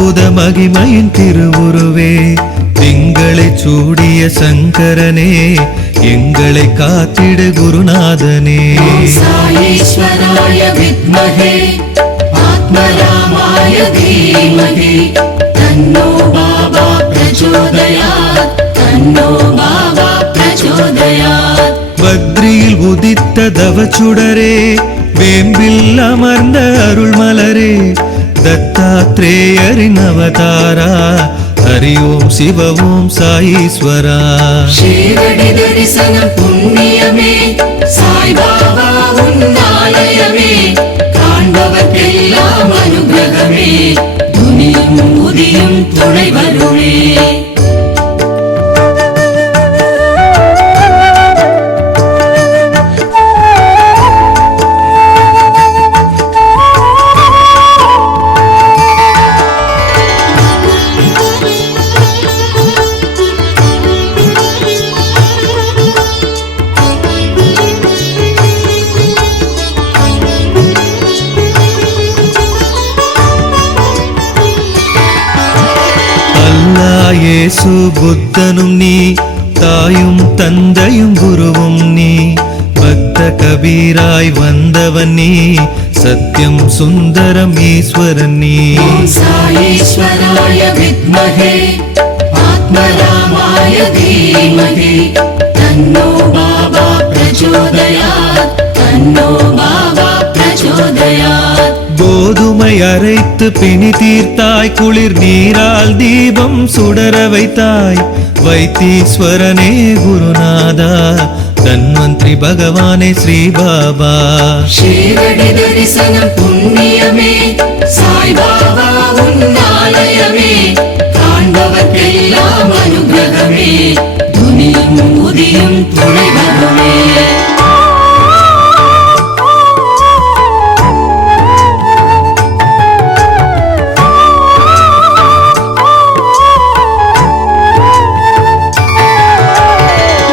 அற்புத மகிமையின் திருவுருவே, திங்களை சூடிய சங்கரனே, எங்களை காத்திடு குருநாதனே. சாயீஸ்வராய வித்மஹே ஆத்மராமாய தீமஹி தன்னோ பாபா பிரச்சோதயாத், தன்னோ பாபா பிரச்சோதயாத். பத்ரியில் உதித்த தவச்சுடரே, வேம்பில் அமர்ந்த அருள்மலரே, தத்தாத்ரேயரின் அவதாரா, ஹரி ஓம் சிவ ஓம் சாயீஸ்வரா. ஷீரடி தரிசனம் புண்ணியமே, சாய்பாபா உன்னாலயமே, காண்பவர்க்கெல்லாம் அனுகிரகமே, துணியும் உதியும் துணை வருமே. இயேசு புத்தனும் நீ, தாயும் தந்தையும் குருவும் நீ, பக்த கபீராய் வந்தவன் நீ, சத்யம் சுந்தரம் ஈஸ்வரன் நீ. சாயீஸ்வராய வித்மஹே ஆத்மராமாய தீமஹி தன்னோ பாபா பிரச்சோதயாத், தன்னோ பாபா பிரச்சோதயாத். கோதுமை அரைத்து பிணி தீர்த்தாய், குளிர் நீரால் தீபம் சுடர வைத்தாய், வைத்தீஸ்வரனே குருநாதா, தன்வந்திரி பகவானே ஸ்ரீ பாபா. ஷீரடி தரிசனம் புண்ணியமே, சாய்பாபா உன்னாலயமே, காண்பவர்க்கெல்லாம் அனுகிரகமே, துணியும் உதியும் துணை வருமே.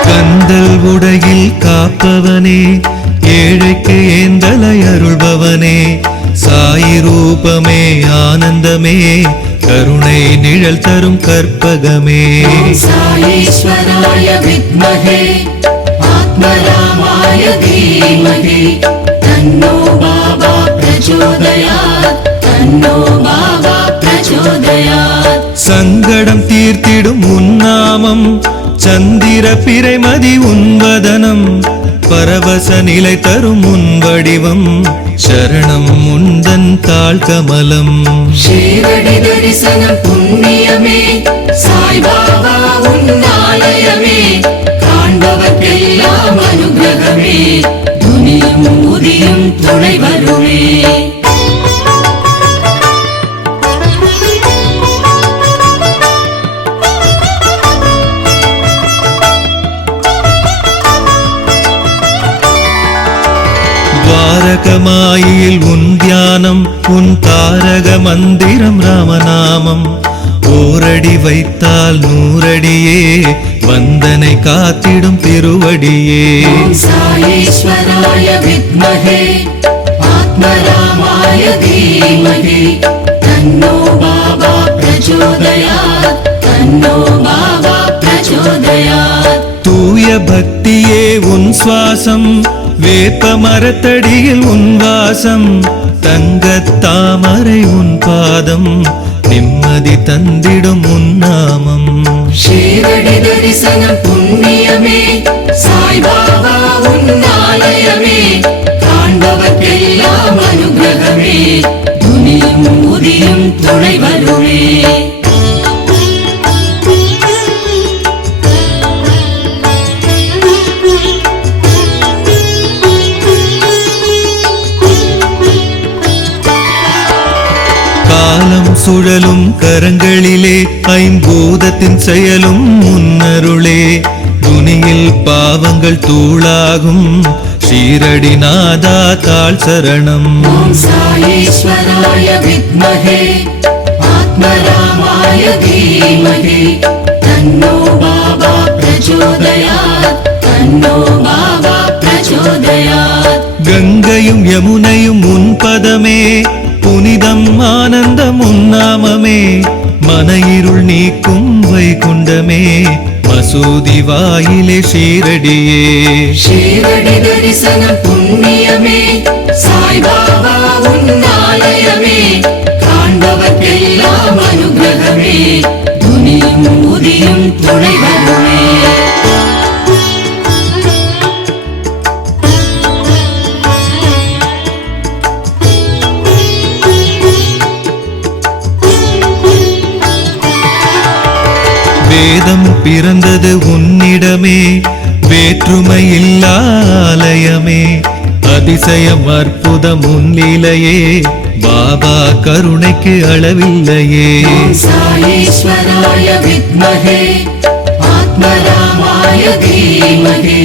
கந்தல் உடையில் காப்பவனே, ஏழைக்கு ஏந்தலை அருள்பவனே, சாயி ரூபமே ஆனந்தமே, கருணை நிழல் தரும் கற்பகமே. சாயீஸ்வராய வித்மஹே ஆத்மராமாய தீமஹி தன்னோ பாபா பிரச்சோதயாத், தன்னோ பாபா பிரச்சோதயாத். சங்கடம் தீர்த்திடும் உன்னாமம், சந்திர பிறைமதி உன்வதனம், பரவச நிலை தரும் உன் வடிவம், சரணம் உந்தன் தாழ் கமலம். ஷீரடி தரிசனம் புண்ணியமே, சாய்பாபா உன்னாலயமே, காண்பவர்க்கெல்லாம் அனுகிரகமே, துணியும் உதியும் துணை வருமே. துவாரகமாயில் உன் தியானம், உன் தாரக மந்திரம் ராமநாமம், ஓரடி வைத்தால் நூறடியே, வந்தனை காத்திடும் திருவடியே. சாயீஸ்வராய வித்மஹே ஆத்மராமாய தீமஹி தன்னோ பாபா பிரச்சோதயாத், தன்னோ பாபா பிரச்சோதயாத். தூய பக்தியே உன் சுவாசம், வேப்ப மரத்தடியில் உன் வாசம், தங்கத் தாமரை உன் பாதம், நிம்மதி தந்திடும் உன் நாமம். ஷீரடி தரிசனம் புண்ணியமே, சாய்பாபா உன்னாலயமே, காண்பவர்க்கெல்லாம் அனுகிரகமே, துணியும் உதியும் துணை வருமே. காலம் சுழலும் கரங்களிலே, ஐம்பூதத்தின் செயலும் முன்னருளே, துணியில் பாவங்கள் தூளாகும், ஷீரடி நாதா தாழ் சரணம். சாயீஸ்வராய வித்மஹே ஆத்மராமாய தீமஹி தன்னோ பாபா பிரச்சோதயாத், தன்னோ பாபா பிரச்சோதயாத். கங்கையும் யமுனையும் உன் பதமே, புனிதம் ஆனந்தம் உன் நாமமே, மன இருள் நீக்கும் வைகுண்டமே மசூதி வாயிலே ஷீரடியே ஷீரடி தரிசனம் புண்ணியமே சாய்பாபா உன்னாலயமே காண்பவர்க்கெல்லாம் அனுகிரகமே துணியும் உதியும் துணை வருமே வேதம் பிறந்தது உன்னிடமே வேற்றுமையில்லா ஆலயமே அதிசயம் அற்புதம் உன்னிலையே பாபா கருணைக்கு அளவில்லையே சாயீஸ்வராய வித்மஹே ஆத்மராமாய தீமஹி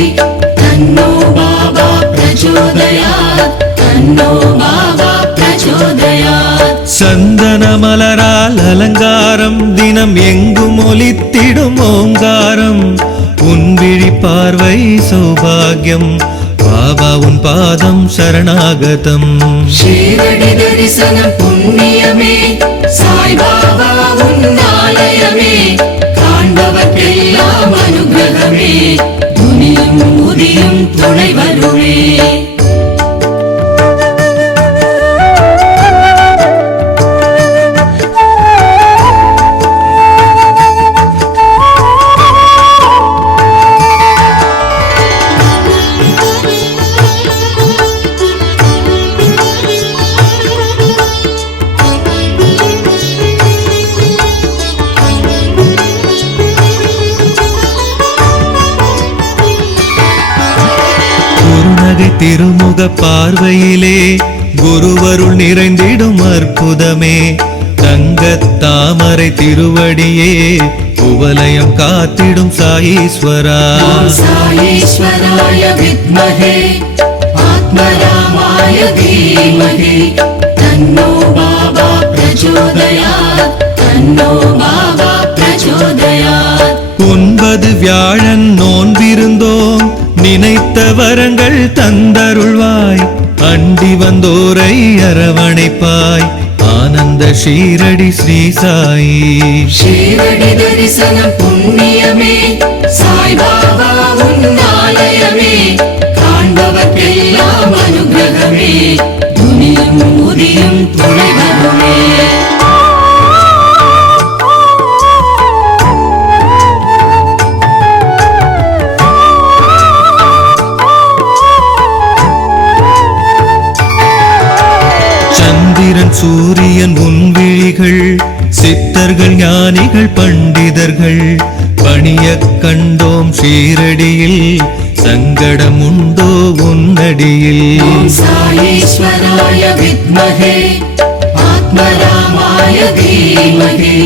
தன்னோ பாபா பிரச்சோதயாத் தன்னோ பாபா பிரச்சோதயாத் சந்தன மலரால் அலங்காரம் தினம் எங்கும் ஒலித்திடும் ஓங்காரம் உன் விழி பார்வை சௌபாகியம் பாபா உன் பாதம் சரணாகதம் ஷீரடி தரிசனம் புண்ணியமே சாய்பாபா உன்னாலயமே காண்பவர்க்கெல்லாம் அனுகிரகமே துணியும் உதியும் துணை வருமே திருமுக பார்வையிலே குருவருள் நிறைந்திடும் அற்புதமே தங்கத் தாமரை திருவடியே குவலயம் காத்திடும் சாயீஸ்வரா சாயீஸ்வராய வித்மஹே ஆத்மராமாய தீமஹி தன்னோ பாபா பிரச்சோதயாத் தன்னோ பாபா பிரச்சோதயாத் 9 வியாழன் நோன்பிருந்தோம் நினைத்த வரங்கள் தந்தருள்வாய் அண்டி வந்தோரை அரவணைப்பாய் ஆனந்த ஷீரடி ஸ்ரீ சாயி ஷீரடி தரிசனம் புண்ணியமே சாய்பாபா உன்னாலயமே காண்பவர்க்கெல்லாம் அனுகிரகமே துணியும் உதியும் துணை வருமே சந்திரன் சூரியன் உன் விழிகள் சித்தர்கள் ஞானிகள் பண்டிதர்கள் பணியக் கண்டோம் ஷீரடியில் சங்கடம் உண்டோ உன்னடியில் சாயீஸ்வராய வித்மஹே ஆத்மராமாய தீமஹி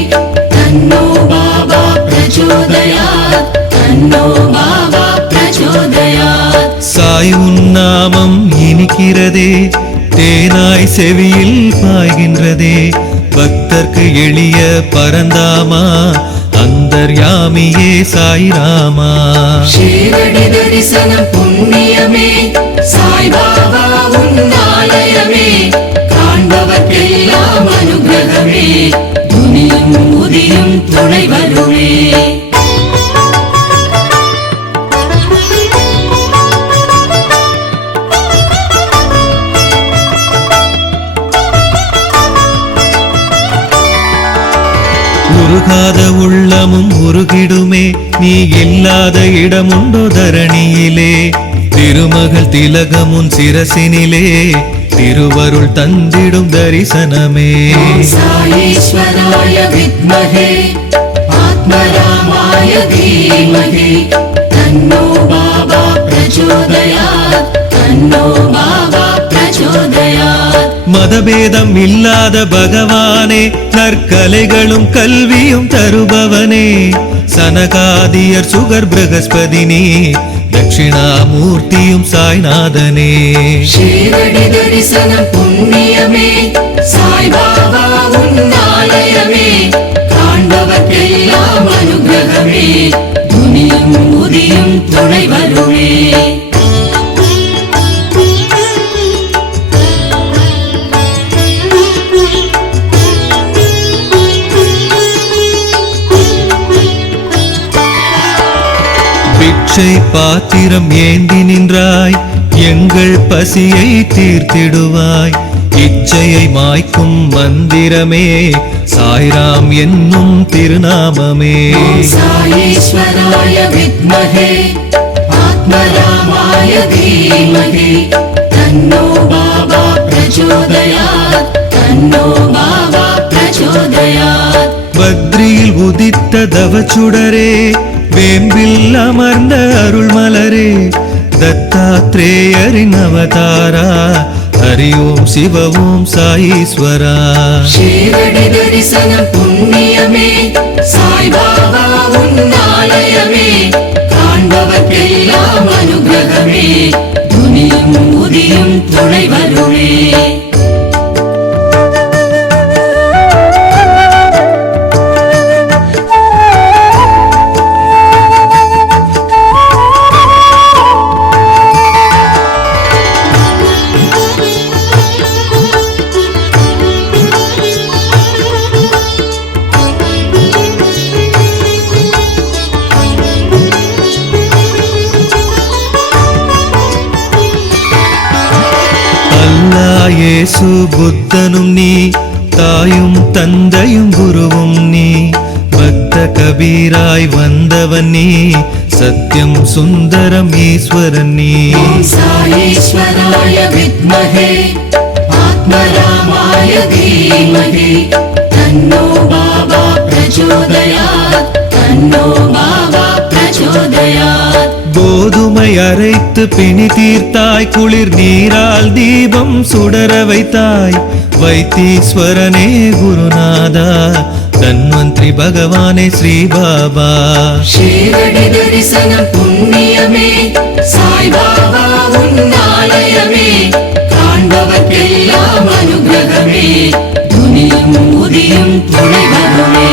தன்னோ பாபா பிரச்சோதயாத் தன்னோ பாபா பிரச்சோதயாத் சாய் உன் நாமம் இனிக்கிறதே தேனாய் செவியில் பாய்கின்றதே பக்தர்க்கு எளிய பரந்தாமா அந்தர்யாமியே சாய்ராமா ஷீரடி தரிசனம் புண்ணியமே சாய்பாபா உன்னாலயமே காண்பவர்க்கெல்லாம் அனுகிரகமே துணியும் உதியும் துணை வருமே உருகாத உள்ளமும் உருகிடுமே நீ இல்லாத இடமுண்டோ தரணியிலே திருமகள் திலகமுன் சிரசினிலே திருவருள் தந்திடும் தரிசனமே சாயீஸ்வராய வித்மஹே ஆத்மராமாய தீமஹி தன்னோ பாபா பிரச்சோதயாத் தன்னோ பாபா பிரச்சோதயாத் மதபேதம் இல்லாத பகவானே நற்கலைகளும் கல்வியும் தருபவனே சனகாதியர் சுகர் பிரகஸ்பதினி தட்சிணாமூர்த்தியும் சாய்நாதனே ஷீரடி தரிசனம் புண்ணியமே சாய்பாபா உன்னாலயமே காண்பவர்க்கெல்லாம் அனுகிரகமே துணியும் உதியும் துணை வருமே பிச்சை பாத்திரம் ஏந்தி நின்றாய், எங்கள் பசியை தீர்த்திடுவாய். இச்சையை மாய்க்கும் மந்திரமே, சாய்ராம் என்னும் திருநாமமே. சாயீஸ்வராய வித்மஹே ஆத்மராமாய தீமஹி தன்னோ பாபா பிரச்சோதயாத் தன்னோ பாபா பிரச்சோதயாத். பத்ரியில் உதித்த தவச்சுடரே, வேம்பில் அமர்ந்த அருள்மலரே, தத்தாத்ரேயரின் அவதாரா, ஹரி ஓம் சிவ ஓம் சாயீஸ்வரா. ஷீரடி தரிசனம் புண்ணியமே, சாய்பாபா உன்னாலயமே, காண்பவர்க்கெல்லாம் அனுகிரகமே, துணியும் உதியும் துணை வருமே. இயேசு புத்தனும் நீ, தாயும் தந்தையும் குருவும் நீ, பக்த கபீராய் வந்தவன் நீ, சத்யம் சுந்தரம் ஈஸ்வரன் நீ. சாயீஸ்வராய வித்மஹே ஆத்மராமாய தீமஹி தன்னோ பாபா பிரச்சோதயாத் தன்னோ பாபா பிரச்சோதயாத். கோதுமை அரைத்து பிணி தீர்த்தாய், குளிர் நீரால் தீபம் சுடர வைத்தாய், வைத்தீஸ்வரனே குருநாதா, தன்வந்திரி பகவானே ஸ்ரீ பாபா. ஷீரடி தரிசனம் புண்ணியமே, சாய்பாபா உன்னாலயமே, காண்பவர்க்கெல்லாம் அனுகிரகமே, துணியும் உதியும் துணை வருமே.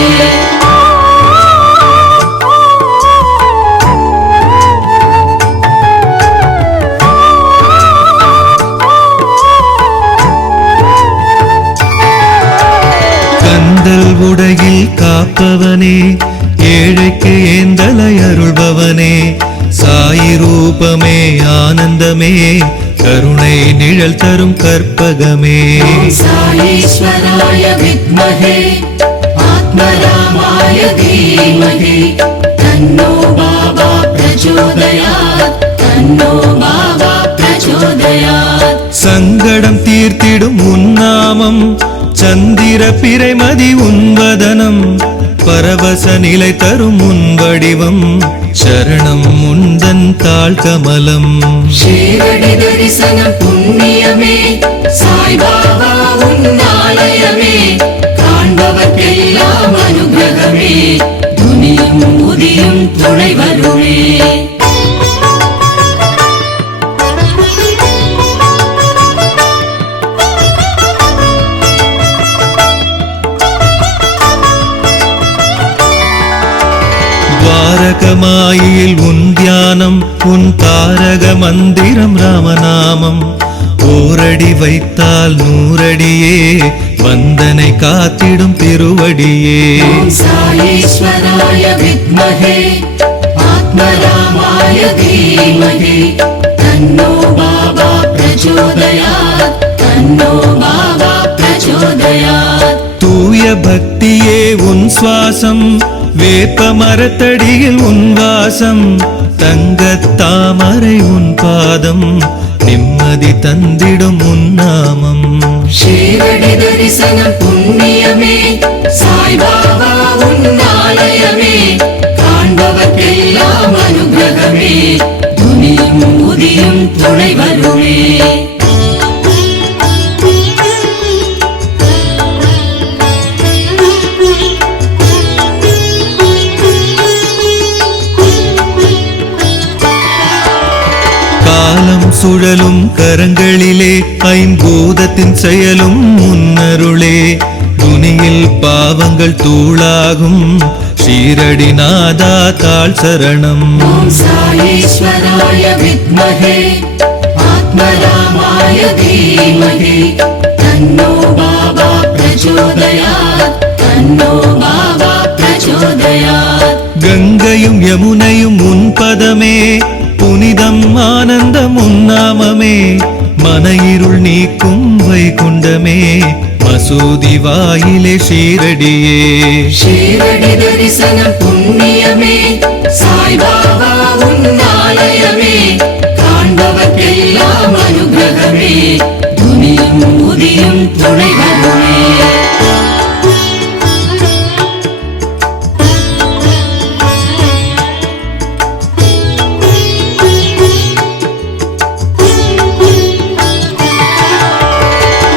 கந்தல் உடையில் காப்பவனே, ஏழைக்கு ஏந்தலை அருள்பவனே, சாயி ரூபமே ஆனந்தமே, கருணை நிழல் தரும் கற்பகமே. சாயீஸ்வராய வித்மஹே ஆத்மராமாய தீமஹி தன்னோ பாபா பிரச்சோதயாத் தன்னோ பாபா பிரச்சோதயாத். சங்கடம் தீர்த்திடும் உன்னாமம், சந்திர பிறைமதி உன்வதனம், பரவச நிலை தரும் உன் வடிவம், சரணம் உந்தன் தாழ் கமலம். ஷீரடி தரிசனம் புண்ணியமே, சாய்பாபா உன்னாலயமே, காண்பவர்க்கெல்லாம் அனுகிரகமே, துணியும் உதியும் துணை வருமே. துவாரகமாயில் உன் தியானம், உன் தாரக மந்திரம் ராமநாமம், ஓரடி வைத்தால் நூறடியே, வந்தனை காத்திடும் திருவடியே. சாயீஸ்வராய வித்மஹே ஆத்மராமாய தீமஹி தன்னோ பாபா பிரச்சோதயாத் தன்னோ பாபா பிரச்சோதயாத். தூய பக்தியே உன் சுவாசம், வேப்ப மரத்தடியில் உன் வாசம், தங்கத் தாமரை உன் பாதம், நிம்மதி தந்திடும் உன் நாமம். ஷீரடி தரிசனம் புண்ணியமே, சாய்பாபா உன்னாலயமே, காண்பவர்க்கெல்லாம் அனுகிரகமே, துணியும் உதியும் துணை வருமே. காலம் சுழலும் கரங்களிலே, ஐம்பூதத்தின் செயலும் முன்னருளே, துனியில் பாவங்கள் தூளாகும், ஷீரடி நாதா தாழ் சரணம். சாயீஸ்வராய வித்மஹே ஆத்மராமாய தீமஹி தன்னோ பாபா பிரச்சோதயாத் தன்னோ பாபா பிரச்சோதயாத். கங்கையும் யமுனையும் உன் பதமே, உன்னிடமே மசூதி வாயிலே ஷீரடியே ஷீரடி தரிசனம் புண்ணியமே சாய்பாபா உன்னாலயமே காண்பவர்க்கெல்லாம் அனுகிரகமே துணியும் உதியும் துணை வருமே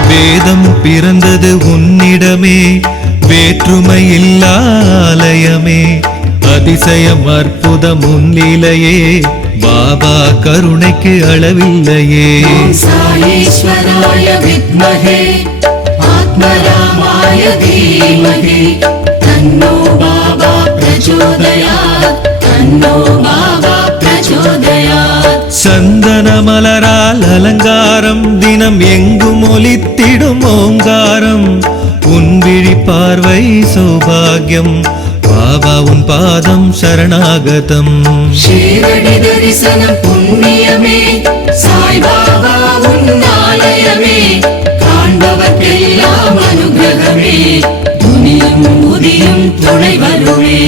வேதம் பிறந்தது உன்னிடமே வேற்றுமையில்லா ஆலயமே அதிசயம் அற்புதம் உன்னிலையே பாபா கருணைக்கு அளவில்லையே ஓம் சாயீஸ்வராய வித்மஹே ஆத்மராமாய தீமஹி தன்னோ பாபா பிரச்சோதயாத் தன்னோ பாபா பிரச்சோதயாத் சந்தன மலரால் அலங்காரம் தினம் எங்கும் ஒலித்திடும் ஓங்காரம் உன் விழி பார்வை சௌபாகியம் பாபா உன் பாதம் சரணாகதம் ஷீரடி தரிசனம் புண்ணியமே சாய்பாபா உன்னாலயமே காண்பவர்க்கெல்லாம் அனுகிரகமே துணியும் உதியும் துணை வருமே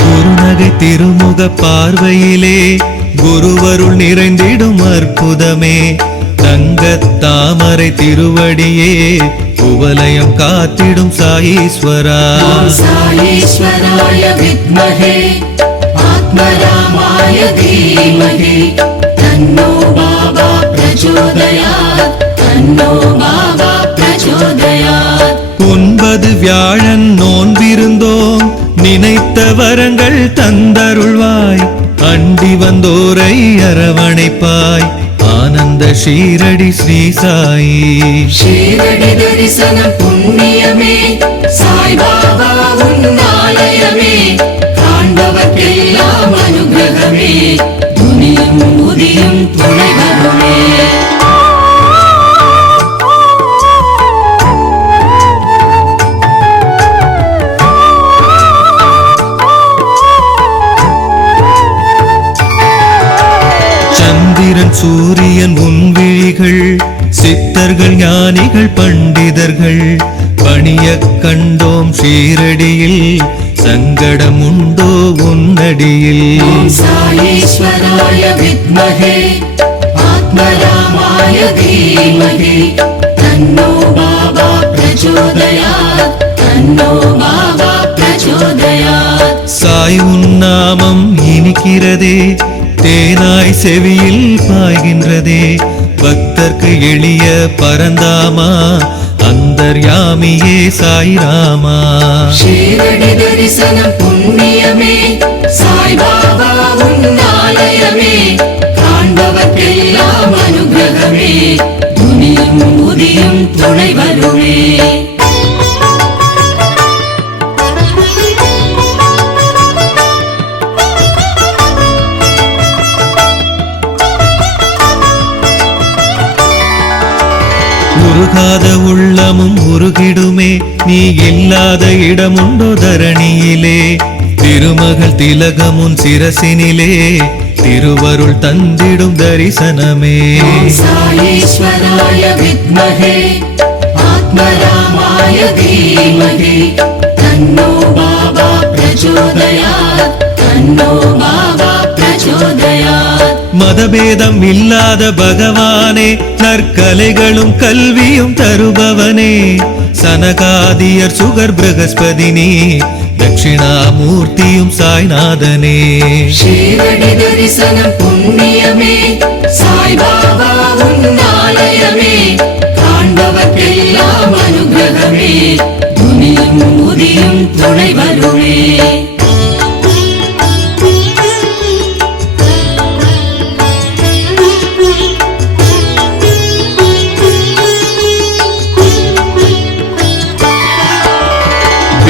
குருநகை திருமுக பார்வையிலே குருவருள் நிறைந்திடும் அற்புதமே தங்கத் தாமரை திருவடியே குவலயம் காத்திடும் சாயீஸ்வரா ஓம் சாயீஸ்வராய வித்மஹே ஆத்மராமாய தீமஹி தன்னோ பாபா பிரச்சோதயாத் தன்னோ பாபா பிரச்சோதயாத் 9 வியாழன் நோன்பிருந்தோம் நினைத்த வரங்கள் தந்தருள்வாய் அண்டி வந்தோரை அரவணைப்பாய் ஆனந்த ஷீரடி ஸ்ரீ சாயி ஷீரடி தரிசனம் புண்ணியமே சாய்பாபா உன்னாலயமே காண்பவர்க்கெல்லாம் அனுகிரகமே துணியும் உதியும் துணை வருமே சந்திரன் சூரியன் உன் விழிகள் சித்தர்கள் ஞானிகள் பண்டிதர்கள் பணியக் கண்டோம் ஷீரடியில் சங்கடம் உண்டோ உன்னடியில் ஓம் சாயீஸ்வராய வித்மஹே ஆத்மராமாய தீமஹி தன்னோ பாபா பிரச்சோதயாத் தன்னோ பாபா பிரச்சோதயாத் சாய் உன் நாமம் இனிக்கிறதே தேனாய் செவியில் பாய்கின்றதே பக்தர்க்கு எளிய பரந்தாமா அந்தர்யாமியே சாய்ராமா ஷீரடி தரிசனம் புண்ணியமே சாய்பாபா உன்னாலயமே காண்பவர்க்கெல்லாம் அனுகிரகமே துணியும் உதியும் துணை வருமே உருகாத உள்ளமும் உருகிடுமே நீ இல்லாத இடமுண்டோ தரணியிலே திருமகள் திலகமுன் சிரசினிலே திருவருள் தந்திடும் தரிசனமே ஓம் சாயீஸ்வராய வித்மஹே ஆத்மராமாய தீமஹி தன்னோ பாபா பிரச்சோதயாத் தன்னோ பாபா பிரச்சோதயாத் மதபேதம் இல்லாத பகவானே நற்கலைகளும் கல்வியும் தருபவனே சனகாதியர் சுகர் பிரகஸ்பதினி தட்சிணாமூர்த்தியும் சாய்நாதனே ஷீரடி தரிசனம் புண்ணியமே சாய்பாபா உன்னாலயமே காண்பவர்க்கெல்லாம் அனுகிரகமே துணியும் உதியும் துணை வருமே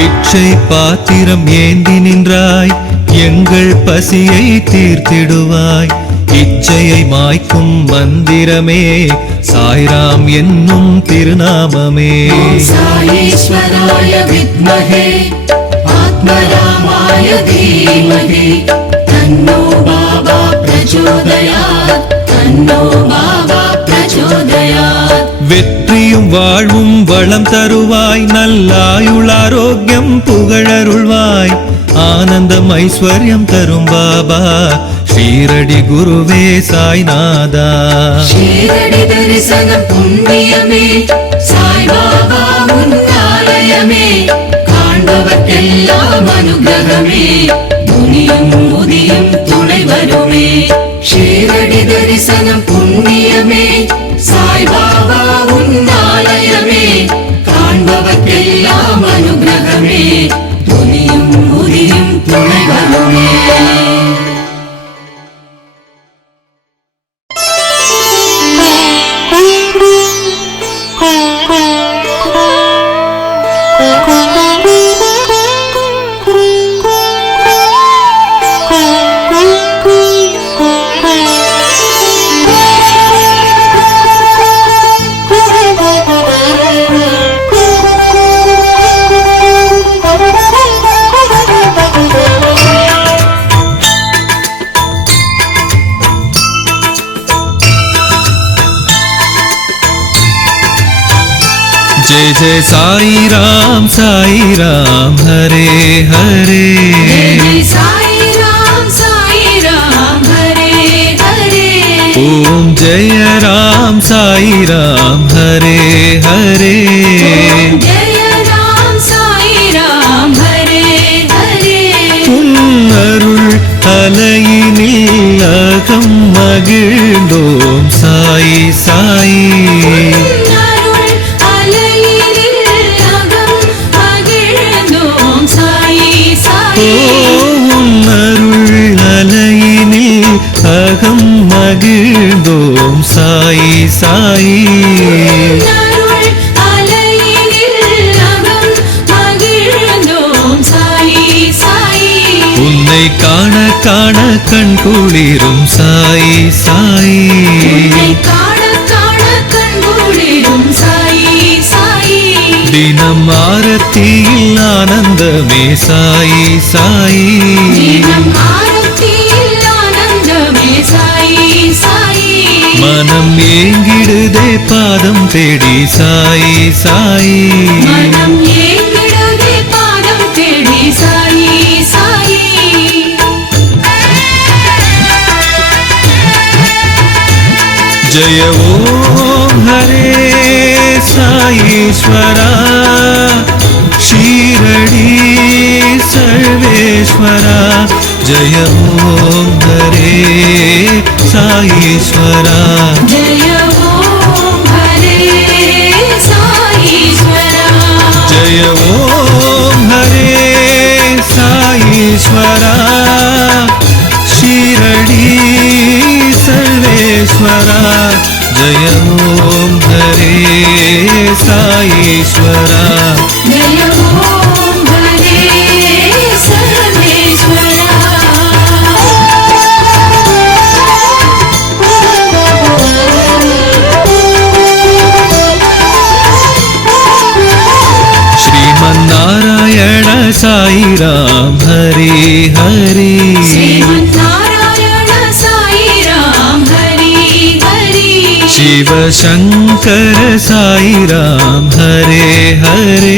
பிச்சை பாத்திரம் ஏந்தி நின்றாய், எங்கள் பசியை தீர்த்திடுவாய். இச்சையை மாய்க்கும் மந்திரமே, சாய்ராம் என்னும் திருநாமமே. சாயீஸ்வராய வித்மஹே ஆத்மராமாய தீமஹி தன்னோ பாபா பிரச்சோதயாத் தன்னோ பாபா பிரச்சோதயாத். வெற்றியும் வாழ்வும் வளம் தருவாய், நல்லாயுள் ஆரோக்கியம் புகழருள்வாய். ஆனந்தம் ஐஸ்வர்யம் தரும் பாபா, ஷீரடி குருவே சாய்நாதா. ஷீரடி தரிசனம் புண்ணியமே, சாய்பாபா உன் ஆலயமே. காண்பவர்க்கெல்லாம் அனுகிரகமே, துணியும் உதியும் துணை வருமே. ஷீரடி தரிசனம் புண்ணியமே, சாய்பாபா உன் ஆலயமே. காண்பவர்க்கெல்லாம் அனுகிரகமே, துணியும் உதியும் துணை வருமே. जय जय साई राम हरे हरे. जय साई राम हरे हरे. ओम जय राम साई राम हरे हरे. जय राम साई राम हरे हरे. உன்னருள் அலையினில் அகம் மகிழ்ந்தோம் சாயி சாயி. உன்னருள் அலையினில் அகம் மகிழ்ந்தோம் சாயி சாயி. உன்னை காண காண கண் குளிரும் சாயி சாயி. தினம் ஆரத்தியில் ஆனந்தமே சாயி சாயி. மனம் ஏங்கிடுதே பாதம் தேடி சாயி சாயி. जय ओम हरे साईश्वरा, शीरडी सर्वेश्वरा. जय ओम हरे साईश्वरा. जय ओम हरे साईश्वरा. जय ओम हरे साईश्वरा, शीरडी सर्वेश्वरा. जय ओम हरे साईश्वरा. जय ओम हरे सर्वेश्वरा. श्रीमन्नारायण साई राम हरे हरे. शिव शंकर साई राम हरे हरे.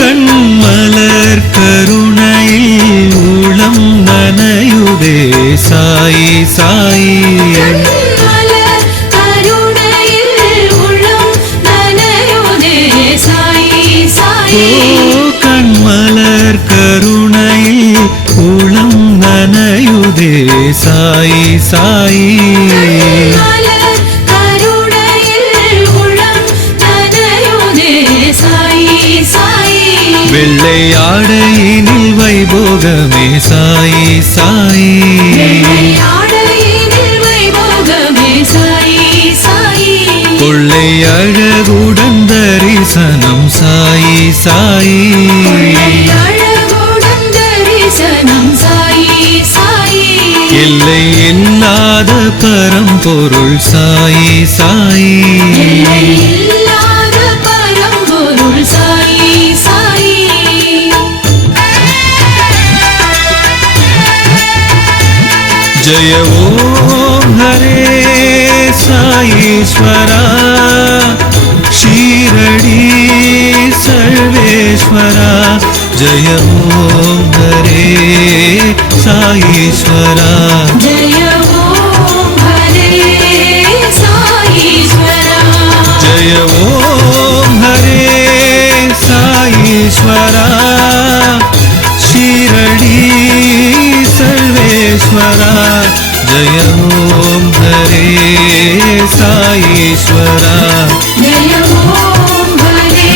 கண்மலர் கருணையில் உளம் நனையுதே சாயி சாயி. கண்மலர் கருணையில் உளம் நனையுதே சாயி சாயி. வெள்ளை ஆடையினில் வைபோகமே சாயி சாயி. கொள்ள கொள்ளை அழகுடன் தரிசனம் சாயி சாயி கொள்ளை அழகுடன் தரிசனம் சாயி சாயி எல்லை இல்லாத பரம்பொருள் சாயி சாயி எல்லை இல்லாத பரம்பொருள் சாயி சாயி जय ओम हरे साईश्वरा शीरडी सर्वेश्वरा जय ओम हरे साईश्वरा जय ओम हरे साईश्वरा जय ओम हरे साईश्वरा शीरडी सर्वेश्वरा जय ओम हरे साईश्वरा जय ओम हरे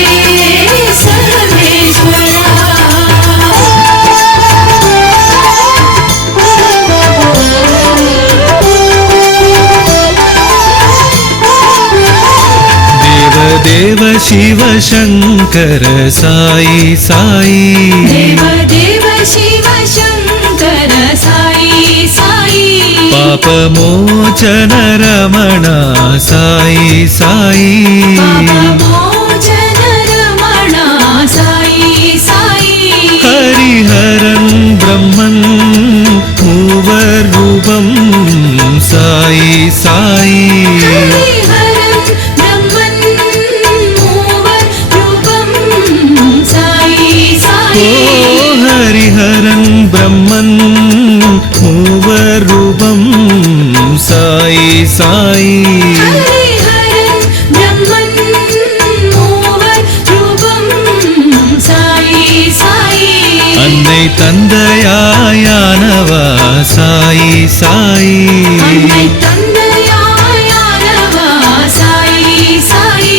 सर्वेश्वरा देव देव शिव शंकर साई साई देव देव शिव शंकर साई साई पाप मोचन रमणा साई साई पापमोचन रमणा साई साई हरिहरन ब्रह्मन मूवर रूपम साई साई हरिहरं ब्रह्मन् मूवर रूपं साई साई ओ हरिहरन ब्रह्मन मूवर रूपम साई साई हरिहरं ब्रह्मन् मूवर रूपं साई साई अन्नै तந்தையாயானவா சாயி சாயி अन्नै तந்தையாயானவா சாயி சாயி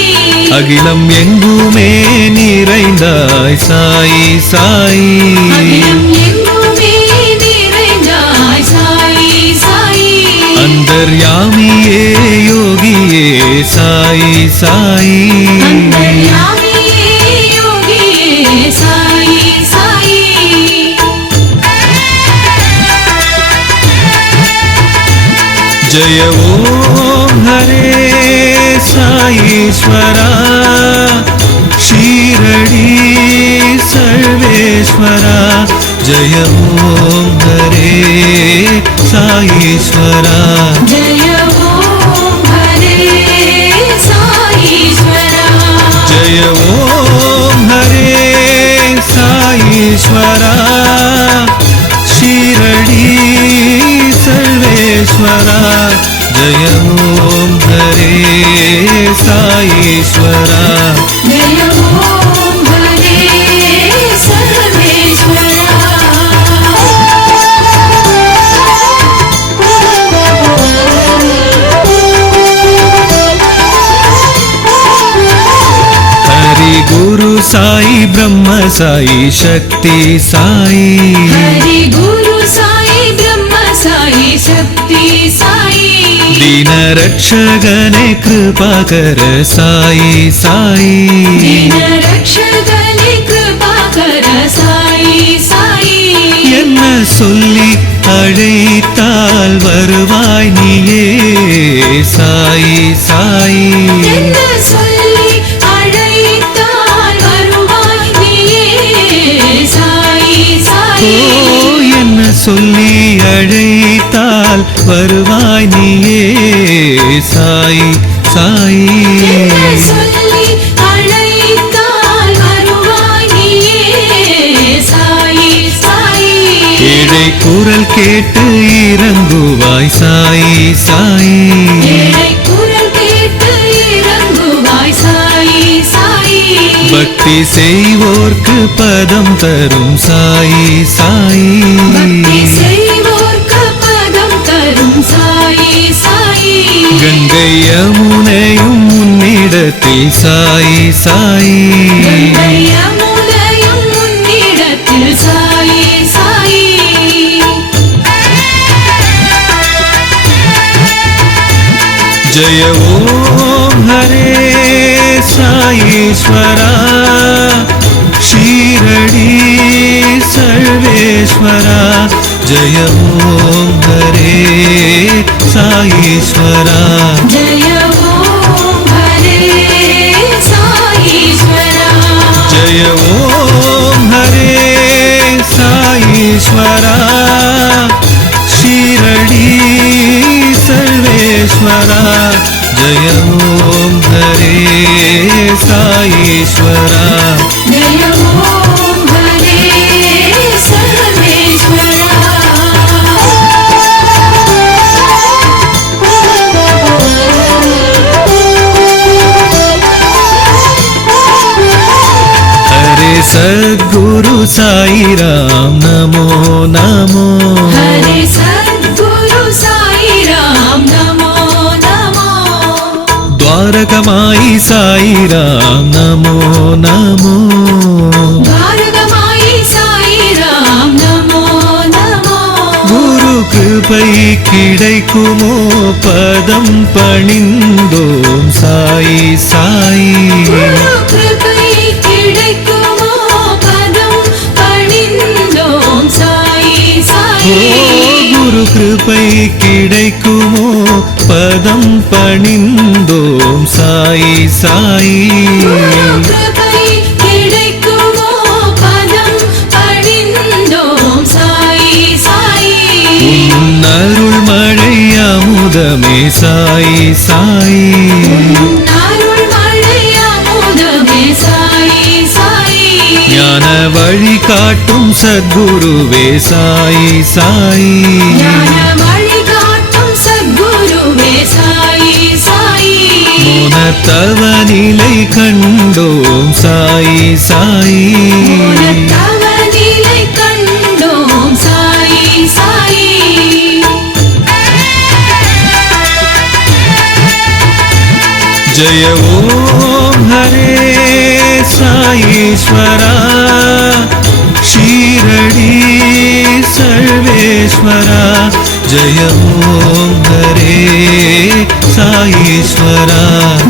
அகிலம் எங்குமே நிறைந்தாய் சாயி சாயி அகிலம் எங்குமே நிறைந்தாய் சாயி சாயி அந்தர்யாமியே யோகியே சாயி சாயி அந்தர்யாமியே யோகியே சாயி சாயி जय ओम हरे साईश्वरा शीरडी सर्वेश्वरा जय ओम हरे साईश्वरा जय ओम हरे साईश्वरा जय ओम हरे साईश्वरा शीरडी सर्वेश्वरा जय ओम हरे साईश्वरा जय ओम हरे सर्वेश्वरा हरि गुरु साई ब्रह्म साई शक्ति साई हरि गुरु साई ब्रह्म साई शक्ति साई दीन रक्षगने कृपा कर साई साई दीन रक्षगने कृपा कर साई साई என்ன சொல்லி அழைத்தால் வருவாய் நீயே சாயி சாயி என்ன சொல்லி அழைத்தால் வருவாய் நீயே சாய் சாய் ஓ என்ன சொல்லி அழைத்தால் வருவாய் நீயே சாயி சாயி என்ன சொல்லி அழைத்தால் வருவாய் நீயே சாய் சாய் ஏழை குரல் கேட்டு இறங்குவாய் சாயி சாயி ஏழை குரல் கேட்டு இறங்குவாய் சாய் சாய் பக்தி செய்வோர்க்கு பதம் தரும் சாயி சாயி பக்தி செய்வோர்க்கு பதம் தரும் சாய் சாய் கங்கை யமுனையும் முன்னிடத்தில் சாயி சாயி கங்கை யமுனையும் முன்னிடத்தில் சாய் சாய் जय ओम हरे साईश्वरा शीरडी सर्वेश्वरा जय ओम हरे साईश्वरा जय ओम हरे साईश्वरा जय ओम हरे साईश्वरा शीरडी सर्वेश्वरा जय ओम हरे साईश्वरा जय ओम हरे सर्वेश्वरा हरे सद्गुरु साई राम नमो नमो हरे सद्गुरु साई राम नमो नमो द्वारकमाई साई राम नमो नमो द्वारकमाई साई राम नमो नमो குரு கிருபை கிடைக்குமோ பதம் பணிந்தோம் சாயி சாயி குரு கிருபை கிடைக்குமோ பதம் பணிந்தோம் சாயி சாயி குரு கிருபை கிடைக்குமோ பதம் பணிந்தோம் சாயி சாயி குரு கிருபை கிடைக்குமோ பதம் பணிந்தோம் சாயி சாயி அருள் மழை அமுதமே சாயி சாயி அருள் மழை அமுதமே சாயி சாயி ஞான வழி காட்டும் சத்குருவே சாயி சாயி ஞான வழிகாட்டும் சத்குருவே சாயி சாயி மோனத்தவ நிலை கண்டோம் சாயி சாயி தவ நிலை கண்டோம் சாயி சாயி जय ओम हरे साईश्वरा शीरडी सर्वेश्वरा जय ओम हरे साईश्वरा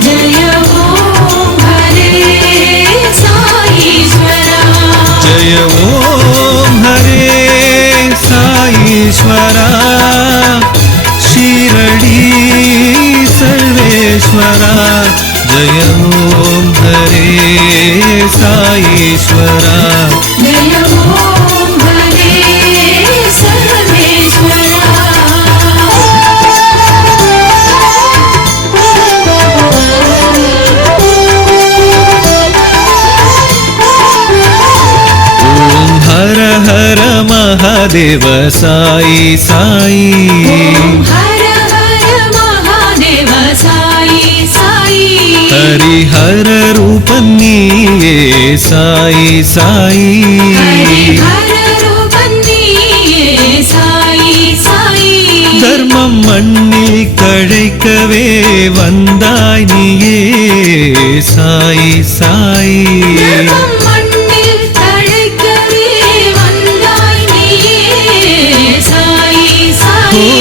जय ओम हरे साईश्वरा जय ओम हरे साईश्वरा शीरडी सर्वेश्वरा जय ओम हरे साईश्वरा जय ओम हरे सर्वेश्वरा ओम हर हर महादेव साई साई ओम हर हर महादेव साई साई हरिहर रूप नीये साई साई हरिहर रूप नीये साई साई தர்மம் மண்ணில் கழைக்கவே வந்தாய் நீயே சாய் சாய் தர்மம் மண்ணில் தழைக்கவே வந்தாய் நீயே சாய் சாய்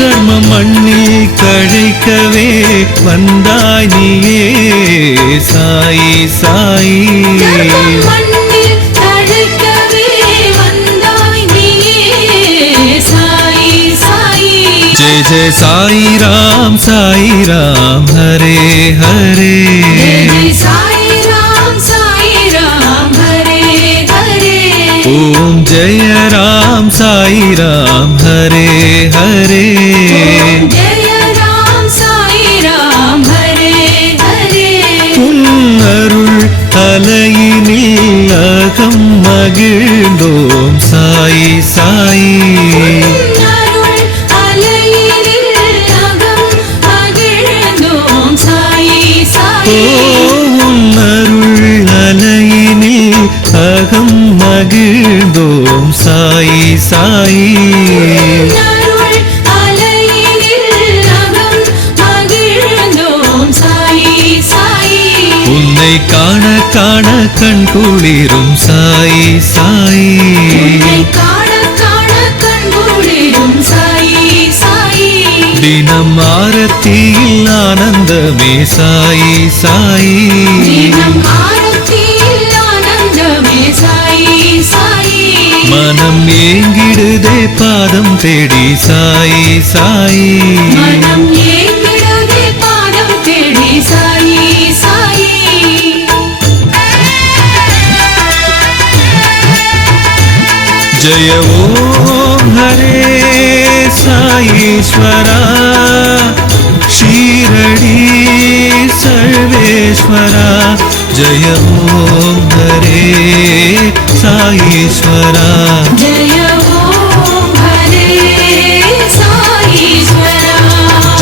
தர்மம் மண்ணில் கழைக்கவே வந்தாய் நீயே சாய் சாய் தர்மம் மண்ணில் தழைக்கவே வந்தாய் நீயே சாய் சாய் जय जय साई राम हरे हरे जय साई राम हरे हरे ओम जय राम साई राम हरे हरे जय राम साई राम हरे हरे உன்னருள் அலையினில் அகம் மகிழ்ந்தோம் சாய் சாய் அருள் அலையினில் அகம் மகிழ்ந்தோம் சாய் சாய் உன்னருள் அலையினில் அகம் மகிழ்ந்தோம் சாய் சாய் அருள் அலையினில் அகம் மகிழ்ந்தோம் சாய் சாய் உன்னை காண காண கண் குளிரும் சாய் சாய் உன்னை காண காண கண்குளிரும் சாய் சாய் தினம் ஆரத்தியில் ஆனந்தமே சாய் சாய் தினம் மனம் ஏங்கிடுதே பாதம் தேடி சாயி சாயி மனம் ஏங்கிடுதே பாதம் தேடி சாயி சாயி जय ओम हरे साईश्वरा शीरडी सर्वेश्वरा जय ओम हरे साईश्वरा जय ओम हरे साईश्वरा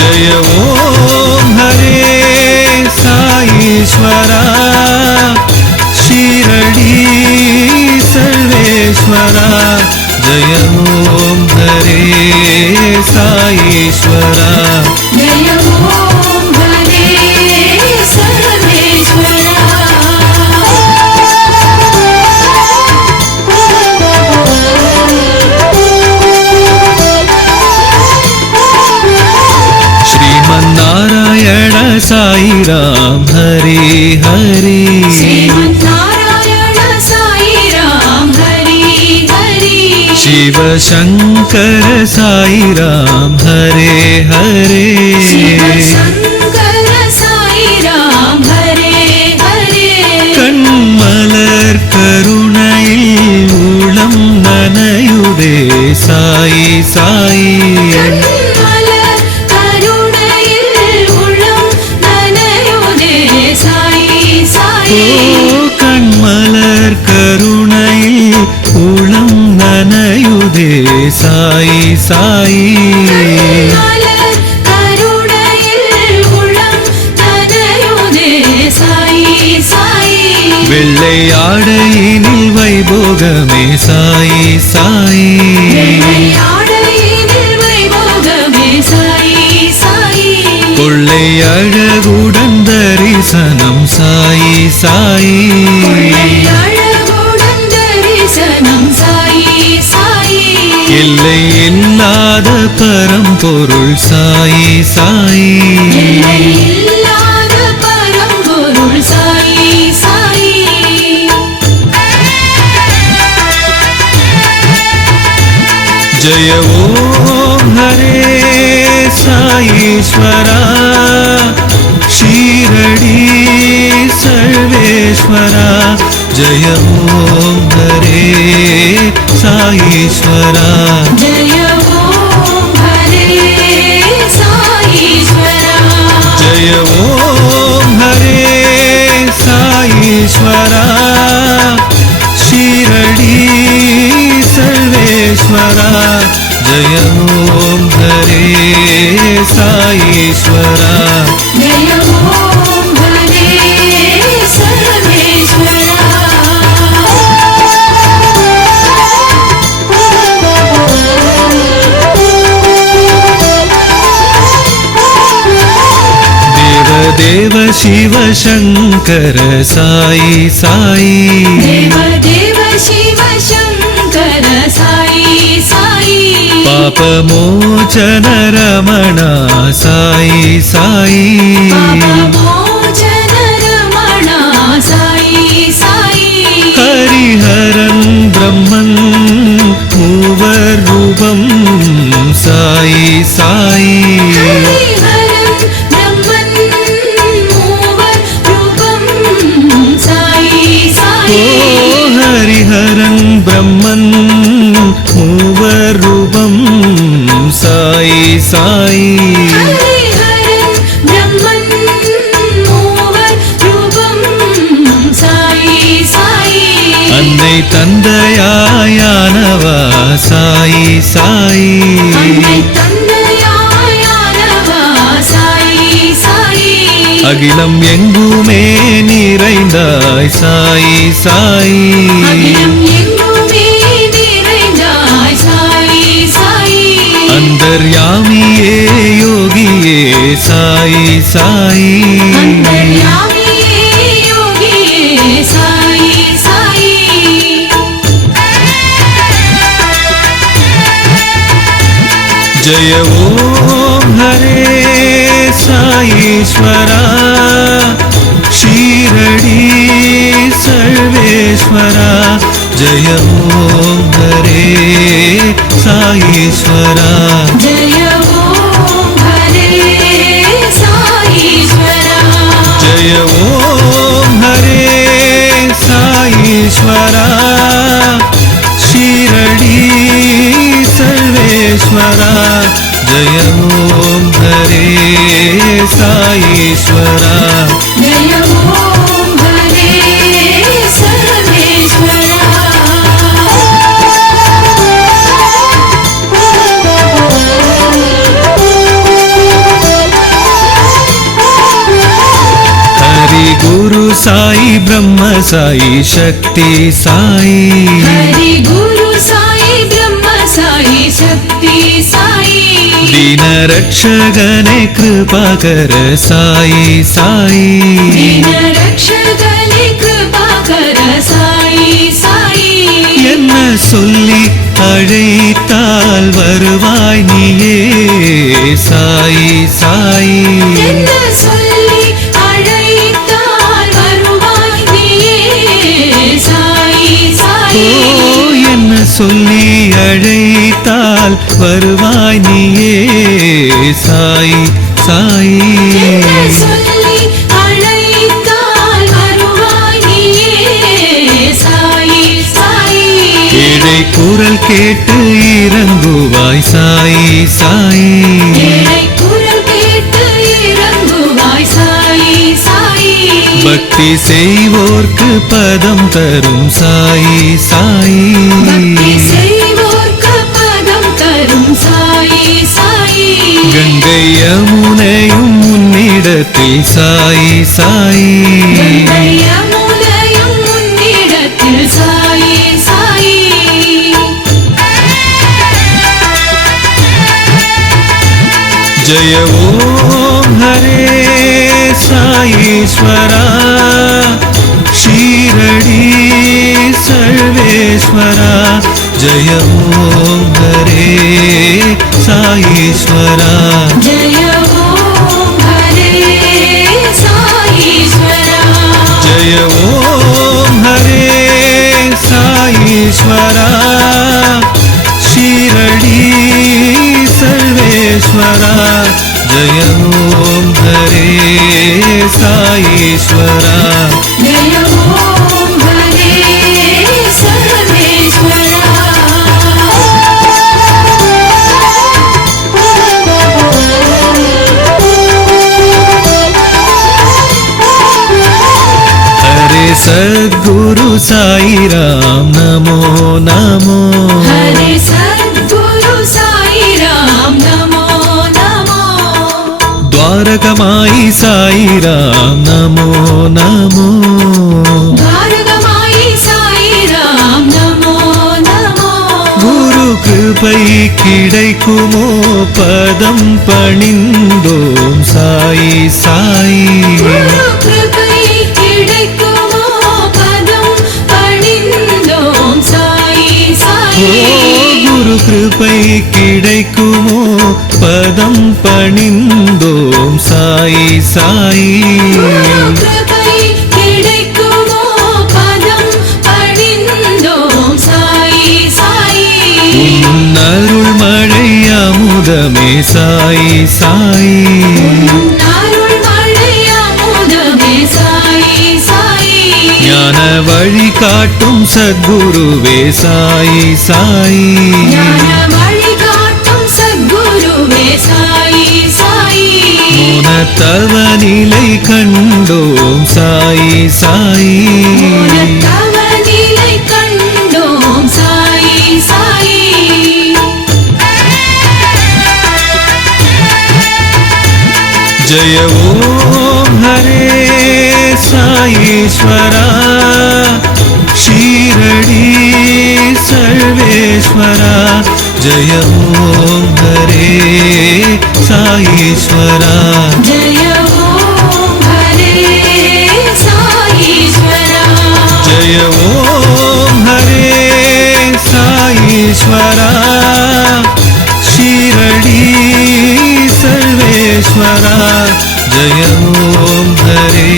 जय ओम हरे साईश्वरा शीरडी सर्वेश्वरा जय ओम हरे साईश्वरा जय ओम हरे सर्वेश्वरा श्रीमन्नारायण साई राम हरे हरे श्रीमन्नारायण साई राम हरे हरे शिव शंकर साई राम हरे हरे शिव शंकर साई राम हरे हरे கண்மலர் கருணையில் உளம் நனையுதே சாயி சாயி கண்மலர் கருணையில் உள்ளம் நனையுதே சாயி சாயி கண்மலர் கருணையில் உளம் நனையுதே சாயி சாயி கண்மலர் கருணையில் உள்ளம் நனையுதே சாயி சாயி வெள்ளை ஆடையினில் வைபோகமே சாயி சாயி வெள்ளையாடையினில் வைபோகமே சாயி சாயி கொள்ளை அழகுடன் தரிசனம் சாயி சாயி அழகுடன் தரிசனம் சாயி சாயி எல்லை இல்லாத பரம்பொருள் சாயி சாயி எல்லை இல்லாத பரம்பொருள் சாயி சாயி जय ओम हरे साईश्वरा शीरडी सर्वेश्वरा जय ओम हरे साईश्वरा जय ओम हरे साईश्वरा जय ओम हरे साईश्वरा शीरडी सर्वेश्वरा जय ओम हरे साईश्वरा जय ओम हरे सर्वेश्वरा देव शिव शंकर साई साई देव देव शिव शंकर साई साई पाप मोचन रमणा साई साई पापमोचन रमणा साई साई हरिहरन ब्रह्मन मूवर रूपम साई साई हरिहरं ब्रह्मन् मूवर रूपं साई साई हरिहरन ब्रह्मन मूवर रूपम साई साई हरिहरं ब्रह्मन् मूवर रूपं साई साई अन्नै तந்தையானவா சாயி சாயி अन्नै तந்தையானவா சாயி சாயி அகிலம் எங்குமே நிறைந்தாய் சாயி சாயி அகிலம் எங்குமே நிறைந்தாய் சாயி சாயி அந்தர்யாமியே யோகியே சாயி சாயி அந்தர்யாமியே யோகியே சாயி சாயி जय ओम हरे साईश्वरा शीरडी सर्वेश्वरा जय ओम हरे साईश्वरा जय ओम हरे साईश्वरा जय ओम हरे साईश्वरा शिरडी सर्वेश्वरा जय ओम हरे साईश्वरा जय ओम हरे सर्वेश्वरा हरि गुरु साई ब्रह्म साई शक्ति साई हरि गुरु साई ब्रह्म साई शक्ति साई दीन रक्षगने कृपा कर साई साई दीन रक्षगने कृपा कर साई साई என்ன சொல்லி அழைத்தால் வருவாய் நீயே சாய் சாய் என்ன சொல்லி அழைத்தால் வருவாய் நீயே சாய் சாய் என்ன சொல்லி அழைத்தால் வருவாய் நீயே சாய் சாய் என்ன சொல்லி அழைத்தால் வருவாய் நீயே சாய் சாய் ஏழை குரல் கேட்டு இறங்குவாய் சாய் சாய் ஏழை குரல் கேட்டு இறங்குவாய் சாய் சாய் பக்தி செய்வோர்க்கு பதம் தரும் சாய் சாய் பக்தி செய்வோர்க்கு பதம் தரும் சாய் சாய் கங்கை யமுனையும் முன்னிடத்தில் சாய் சாய் கங்கை யமுனையும் முன்னிடத்தில் சாய் சாய் जय ओम हरे साईश्वरा शिरडी सर्वेश्वरा जय ओम हरे साईश्वरा जय ओम हरे साईश्वरा जय ओम हरे साईश्वरा शिरडी सर्वेश्वरा जय ओम हरे साईश्वरा जय ओम हरे सर्वेश्वरा हरे सद्गुरु साई राम नमो नमो हरे सद्गुरु साई राम नमो नमो द्वारकमाई साई राम नमो नमो द्वारकमाई साई राम नमो नमो குரு கிருபை கிடைக்குமோ பதம் பணிந்தோம் சாய் சாய் குரு கிருபை கிடைக்குமோ பதம் பணிந்தோம் சாய் சாய் குரு கிருபை கிடைக்குமோ பதம் பணிந்தோம் சாய் சாய் குரு கிருபை கிடைக்குமோ பதம் பணிந்தோம் சாய் சாய் அருள் மழை அமுதமே சாய் சாய் அருள் மழை அமுதமே சாய் சாய் ஞான வழி காட்டும் சத்குருவே சாய் சாய் ஞான வழி காட்டும் சத்குருவே சாய் சாய் மோனத்தவ நிலை கண்டோம் சாய் சாய் தவ நிலை கண்டோம் சாய் சாய் जय ओम हरे साईश्वरा शिरडी सर्वेश्वरा जय ओम हरे साईश्वरा जय ओम हरे साईश्वरा जय ओम हरे साईश्वरा शिरडी सर्वेश्वरा जय ओम हरे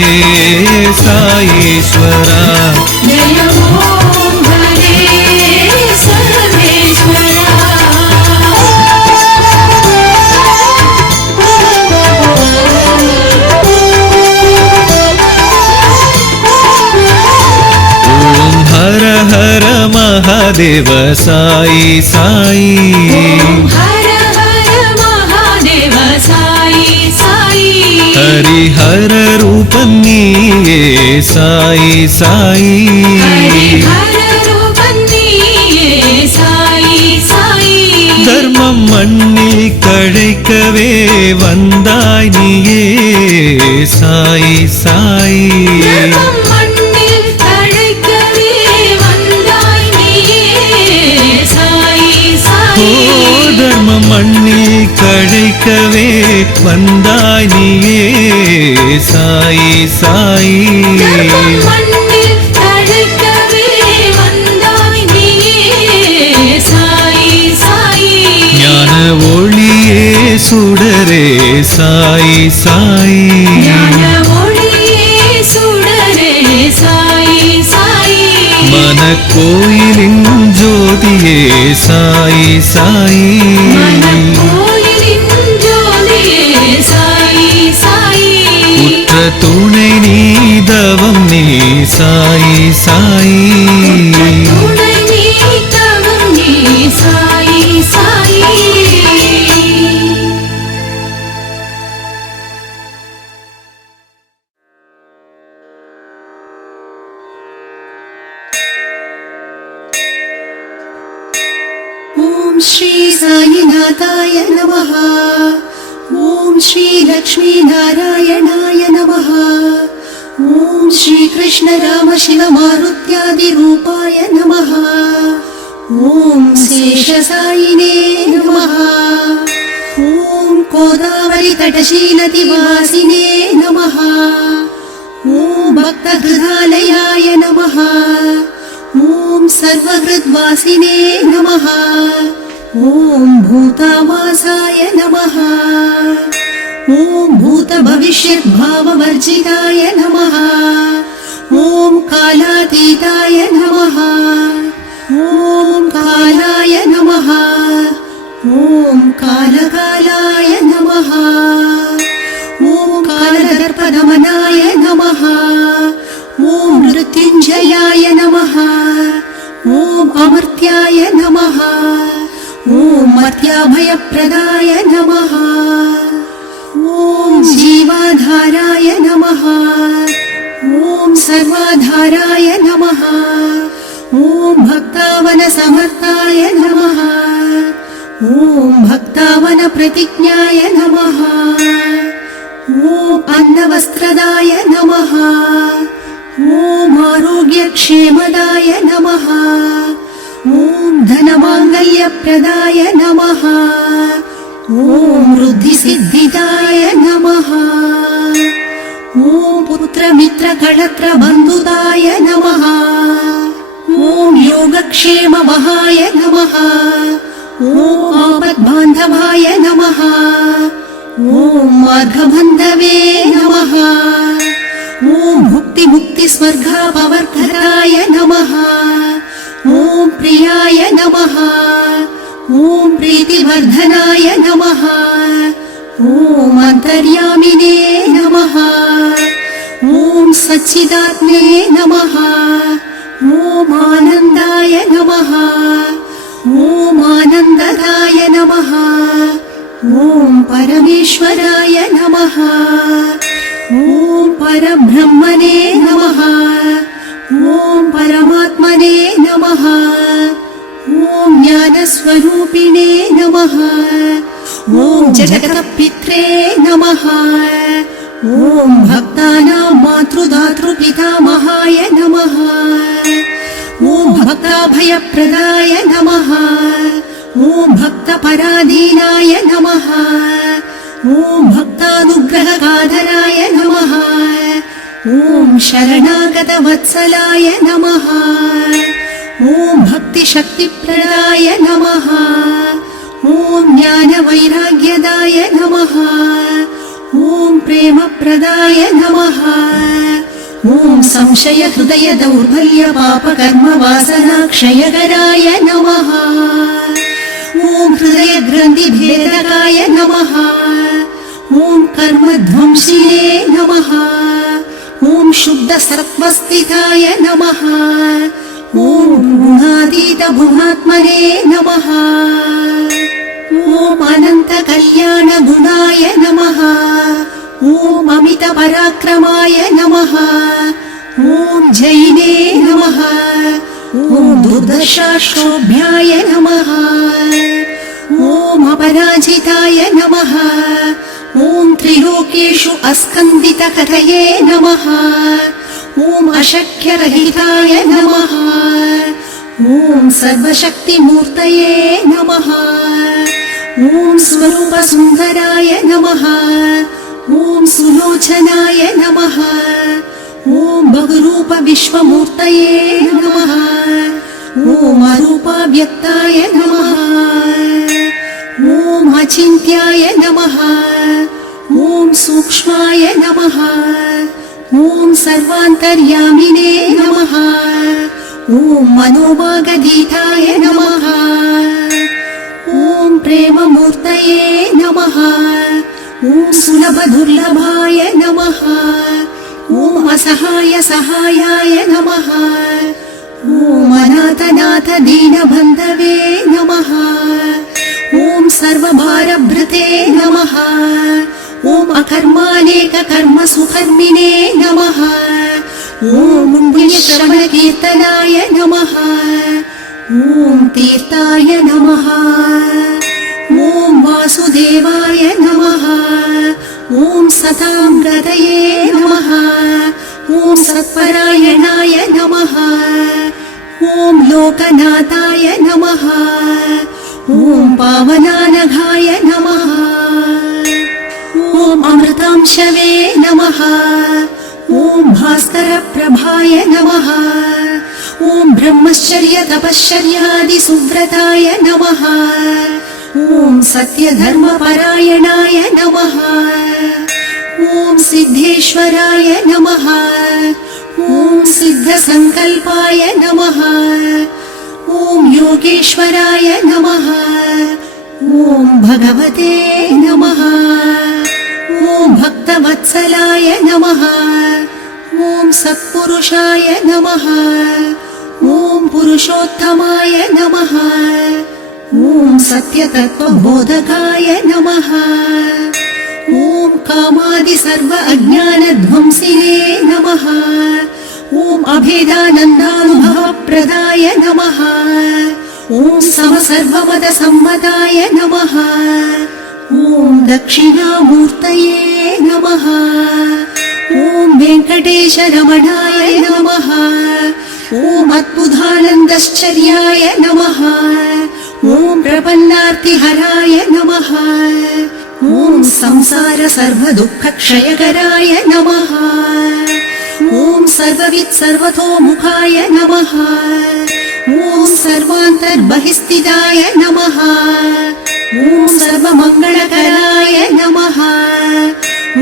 साईश्वरा जय ओम हरे सर्वेश्वरा महादेव साई साई ॐ हर हर महादेव साई साई हरिहर रूपं नीये साई साई हरिहर रूपं नीये साई साई தர்மம் மண்ணில் தழைக்கவே வந்தாய் நீயே சாய் சாய் தர்மம் மண்ணில் தழைக்கவே வந்தாய் நீயே சாய் சாய் தர்மம் மண்ணில் தழைக்கவே வந்தாய் நீயே சாய் சாய் தர்மம் மண்ணில் தழைக்கவே வந்தாய் நீயே சாய் சாய் ஞான ஒளியே சுடரே சாய் சாய் ஞான ஒளியே சுடரே சாய் சாய் மனக்கோயிலின் ஜோதியே சாய் சாய் மனக்கோயிலின் ஜோதியே சாய் சாய் உற்ற துணை நீ தவம் நீ சாய் சாய் துணை நீ தவம் நீ சாய் சாய் ॐ श्री साईनाथाय नमः। ॐ श्री लक्ष्मीनारायणाय नमः। ॐ श्री कृष्ण राम शिव मारुत्यादिरूपाय नमः। ॐ शेषसायिने नमः। ॐ गोदावरी तटशीलतिवासिने नमः। ॐ भक्तहृदालयाय नमः। ॐ सर्वहृद्वासिने नमः। ॐ भूतावासाय नमः। ॐ भूतभविष्यद्भाववर्जिताय नमः। ॐ कालातीताय नमः। ॐ कालाय नमः। ॐ कालकालाय नमः। ॐ कालदर्पदमनाय नमः। ॐ मृत्युञ्जयाय नमः। ॐ अमर्त्याय नमः। ॐ मर्त्याभयप्रदाय नमः। ॐ जीवाधाराय नमः। ॐ सर्वाधाराय नमः। ॐ भक्तावनसमर्ताय नमः। ॐ भक्तावनप्रतिज्ञाय नमः। ॐ अन्नवस्त्रदाय नमः। ॐ आरोग्यक्षेमदाय नमः। ॐ धनमाङ्गल्यप्रदाय नमः। ॐ वृद्धिसिद्धिदाय नमः। ॐ पुत्रमित्रकळत्रबन्धुदाय नमः। ॐ योगक्षेममहाय नमः। ॐ आपद्बान्धवाय नमः। ॐ मार्गबन्धवे नमः। ॐ भुक्तिमुक्तिस्वर्गापवर्गदाय नमः। ॐ प्रियाय नमः। ॐ प्रीतिवर्धनाय नमः। ॐ अन्तर्यामिने नमः। ॐ सच्चिदात्मे नमः। ॐ आनन्दाय नमः। ॐ आनन्ददाय नमः। ॐ परमेश्वराय नमः। ॐ परब्रह्मणे नमः। ॐ परमात्मने नमः। ॐ ज्ञानस्वरूपिणे नमः। ॐ जगत्पित्रे नमः। ॐ भक्तानां मातृदातृपितामहाय नमः। ॐ भक्ताभयप्रदाय नमः। ॐ भक्तपराधीनाय नमः। ॐ भक्तानुग्रहकाधराय नमः। ॐ शरणागतवत्सलाय नमः। ॐ भक्तिशक्तिप्रदाय नमः। ॐ ज्ञानवैराग्यदाय नमः। ॐ प्रेमप्रदाय नमः। ॐ संशयहृदयदौर्बल्यपापकर्मवासनाक्षयकराय नमः। ॐ हृदयग्रन्थिभेदकाय नमः। ॐ कर्मध्वंसिने नमः। ॐ शुद्धसत्त्वस्थिताय नमः। ॐ गुणातीत गुणात्मने नमः। ॐ अनन्त कल्याण गुणाय नमः। ॐ अमित पराक्रमाय नमः। ॐ जैने नमः। ॐ दुर्दशाशोभ्याय नमः। ॐ अपराजिताय नमः। ॐ त्रिलोकेषु अस्कन्दितकथये नमः। ॐ अशक्यरहिताय नमः। ॐ सर्वशक्तिमूर्तये नमः। ॐ स्वरूपसुन्दराय नमः। ॐ सुलोचनाय नमः। ॐ बहुरूपविश्वमूर्तये नमः। ॐ अरूपाव्यक्ताय नमः। ॐ अचिन्त्याय नमः। ॐ सूक्ष्माय नमः। ॐ सर्वान्तर्यामिने नमः। ॐ मनोभागधीताय नमः। ॐ प्रेममूर्तये नमः। ॐ सुलभदुर्लभाय नमः। ॐ असहाय सहायाय नमः। ॐ अनाथनाथ दीनबन्धवे नमः। ॐ सर्वभारभृते नमः। ॐ अकर्मानेक कर्म सुकर्मिणे नमः। ॐ पुण्यश्रवणकीर्तनाय नमः। ॐ तीर्थाय नमः। ॐ वासुदेवाय नमः। ॐ सतां गतये नमः। ॐ सत्परायणाय नमः। ॐ लोकनाथाय नमः। ॐ पावनानघाय नमः। ॐ अमृतांशवे नमः। ॐ भास्करप्रभाय नमः। ॐ ब्रह्मचर्य तपश्चर्यादि सुव्रताय नमः। ॐ सत्यधर्मपरायणाय नमः। ॐ सिद्धेश्वराय नमः। ॐ सिद्धसङ्कल्पाय नमः। ॐ योगेश्वराय नमः। ॐ भगवते नमः। ॐ भक्तवत्सलाय नमः। ॐ सत्पुरुषाय नमः। ॐ पुरुषोत्तमाय नमः। ॐ सत्यतत्त्वबोधकाय नमः। ॐ कामादि सर्व अज्ञानध्वंसिने नमः। ॐ अभेदानन्दानुभवप्रदाय नमः। ॐ समसर्वमदसम्मताय नमः। ॐ दक्षिणामूर्तये नमः। ॐ वेङ्कटेशरमणाय नमः। ॐ अद्भुतानन्दश्चर्याय नमः। ॐ प्रपन्नार्तिहराय नमः। ॐ संसार सर्वदुःखक्षयकराय नमः। ॐ सर्ववित् सर्वतोमुखाय नमः। ॐ सर्वान्तर्बहिस्थिताय नमः। ॐ सर्वमङ्गलकराय नमः। ॐ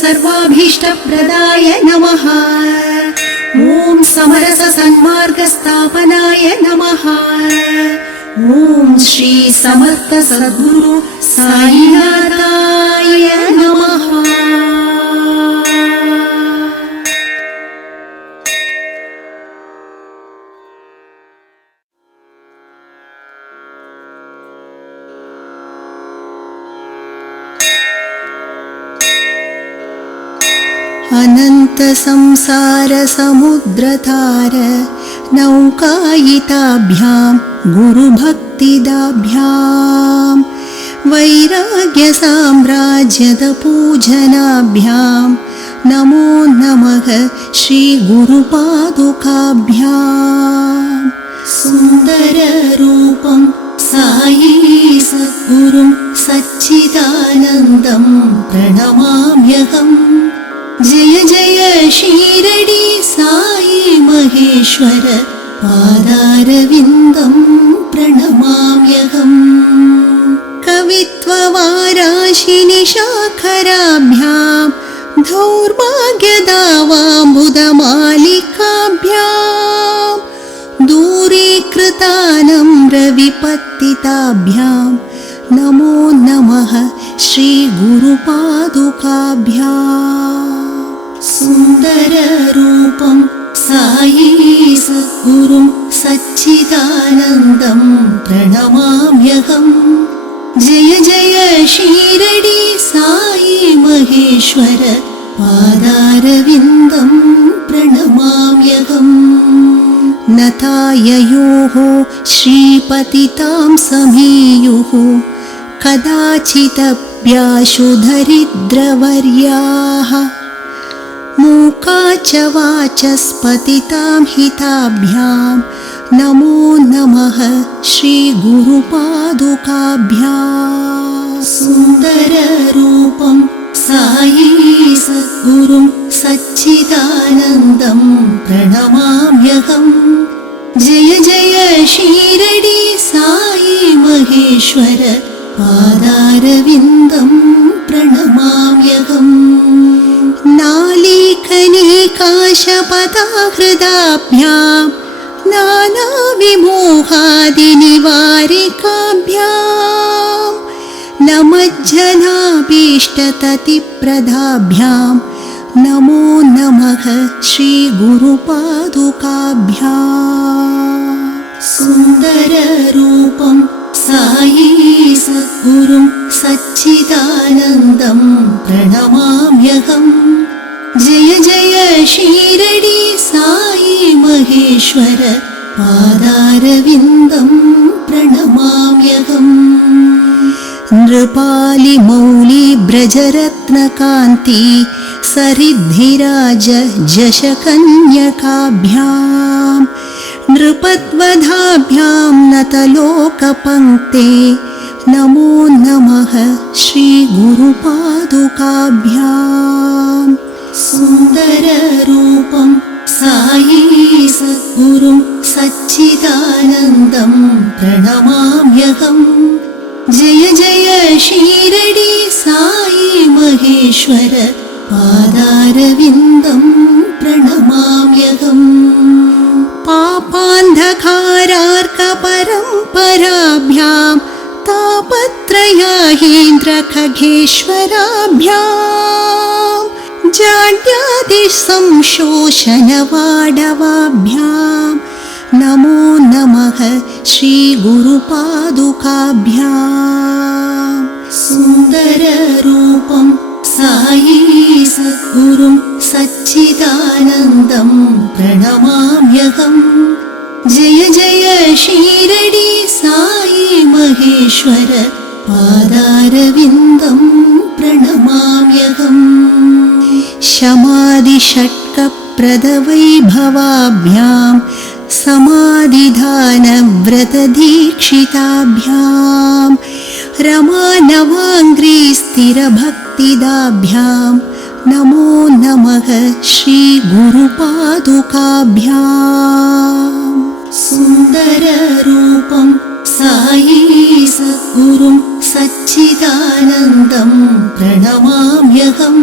सर्वाभीष्टप्रदाय नमः। ॐ समरससन्मार्गस्थापनाय नमः। ॐ श्री समर्थ सद्गुरु साईनाथाय नमः। अनन्त संसार समुद्रतार नौकायिताभ्यां गुरुभक्तिदाभ्यां वैराग्य साम्राज्यद पूजनाभ्यां नमो नमः श्री गुरुपादुकाभ्यां। सुन्दर रूपं साई सद्गुरुं सच्चिदानन्दं प्रणमाम्यहम्। जय जय शीरडी साई महेश्वर पादारविन्दं प्रणमाम्यहम्। कवित्ववाराशिनि शाखराभ्यां दौर्भाग्यदावाम्बुदमालिकाभ्यां दूरीकृतानम्रविपत्तिताभ्यां नमो नमः श्री गुरुपादुकाभ्याम्। सुन्दर रूपं साई सद्गुरुं सच्चिदानन्दं प्रणमाम्यहम् जय जय शिरडी साई महेश्वर पादारविन्दं प्रणमाम्यहम् नताययोः श्रीपतितां समीयुः कदाचिदप्याशु दरिद्रवर्याः मूका च वाचस्पतितां हिताभ्यां नमो नमः श्रीगुरुपादुकाभ्याम् सुन्दररूपं साई सद्गुरुं सच्चिदानन्दं प्रणमाम्यहम् जय जय शिरडी साई महेश्वर पादारविन्दं प्रणमाम्यहम् नालीकनिकाशपदाहृदाभ्यां नानाविमोहादिनिवारिकाभ्यां नमज्जनाभीष्टततिप्रदाभ्यां नमो नमः श्रीगुरुपादुकाभ्याम् सुन्दररूपं साई सद्गुरुं सच्चिदानन्दं प्रणमाम्यहम् जय जय शिरडी साई महेश्वर पादारविन्दं प्रणमाम्यहम् नृपालिमौली ब्रजरत्नकान्ति सरिद्धिराज जशकन्यकाभ्यां नृपद्वधाभ्यां नतलोकपङ्क्ते नमो नमः श्रीगुरुपादुकाभ्याम् सुन्दररूपं साई सद्गुरुं सच्चिदानन्दं प्रणमाम्यहम् जय जय शिरडी साई महेश्वर पादारविन्दं प्रणमाम्यहम् पापान्धकारार्कपरम्पराभ्यां तापत्रयाहीन्द्रखगेश्वराभ्यां जाड्यादिसंशोषणवाडवाभ्यां नमो नमः श्रीगुरुपादुकाभ्याम् सुन्दररूपं साई सद्गुरुं सच्चिदानन्दं प्रणमाम्यहम् जय जय शिरडी साई महेश्वर पादारविन्दं प्रणमाम्यहम् शमादिषट्कप्रदवैभवाभ्यां समाधिधानव्रतदीक्षिताभ्यां रमानवाङ्घ्रिस्थिरभक्तिदाभ्यां नमो नमः श्रीगुरुपादुकाभ्याम् सुन्दररूपं साई सद्गुरुं सच्चिदानन्दं प्रणमाम्यहम्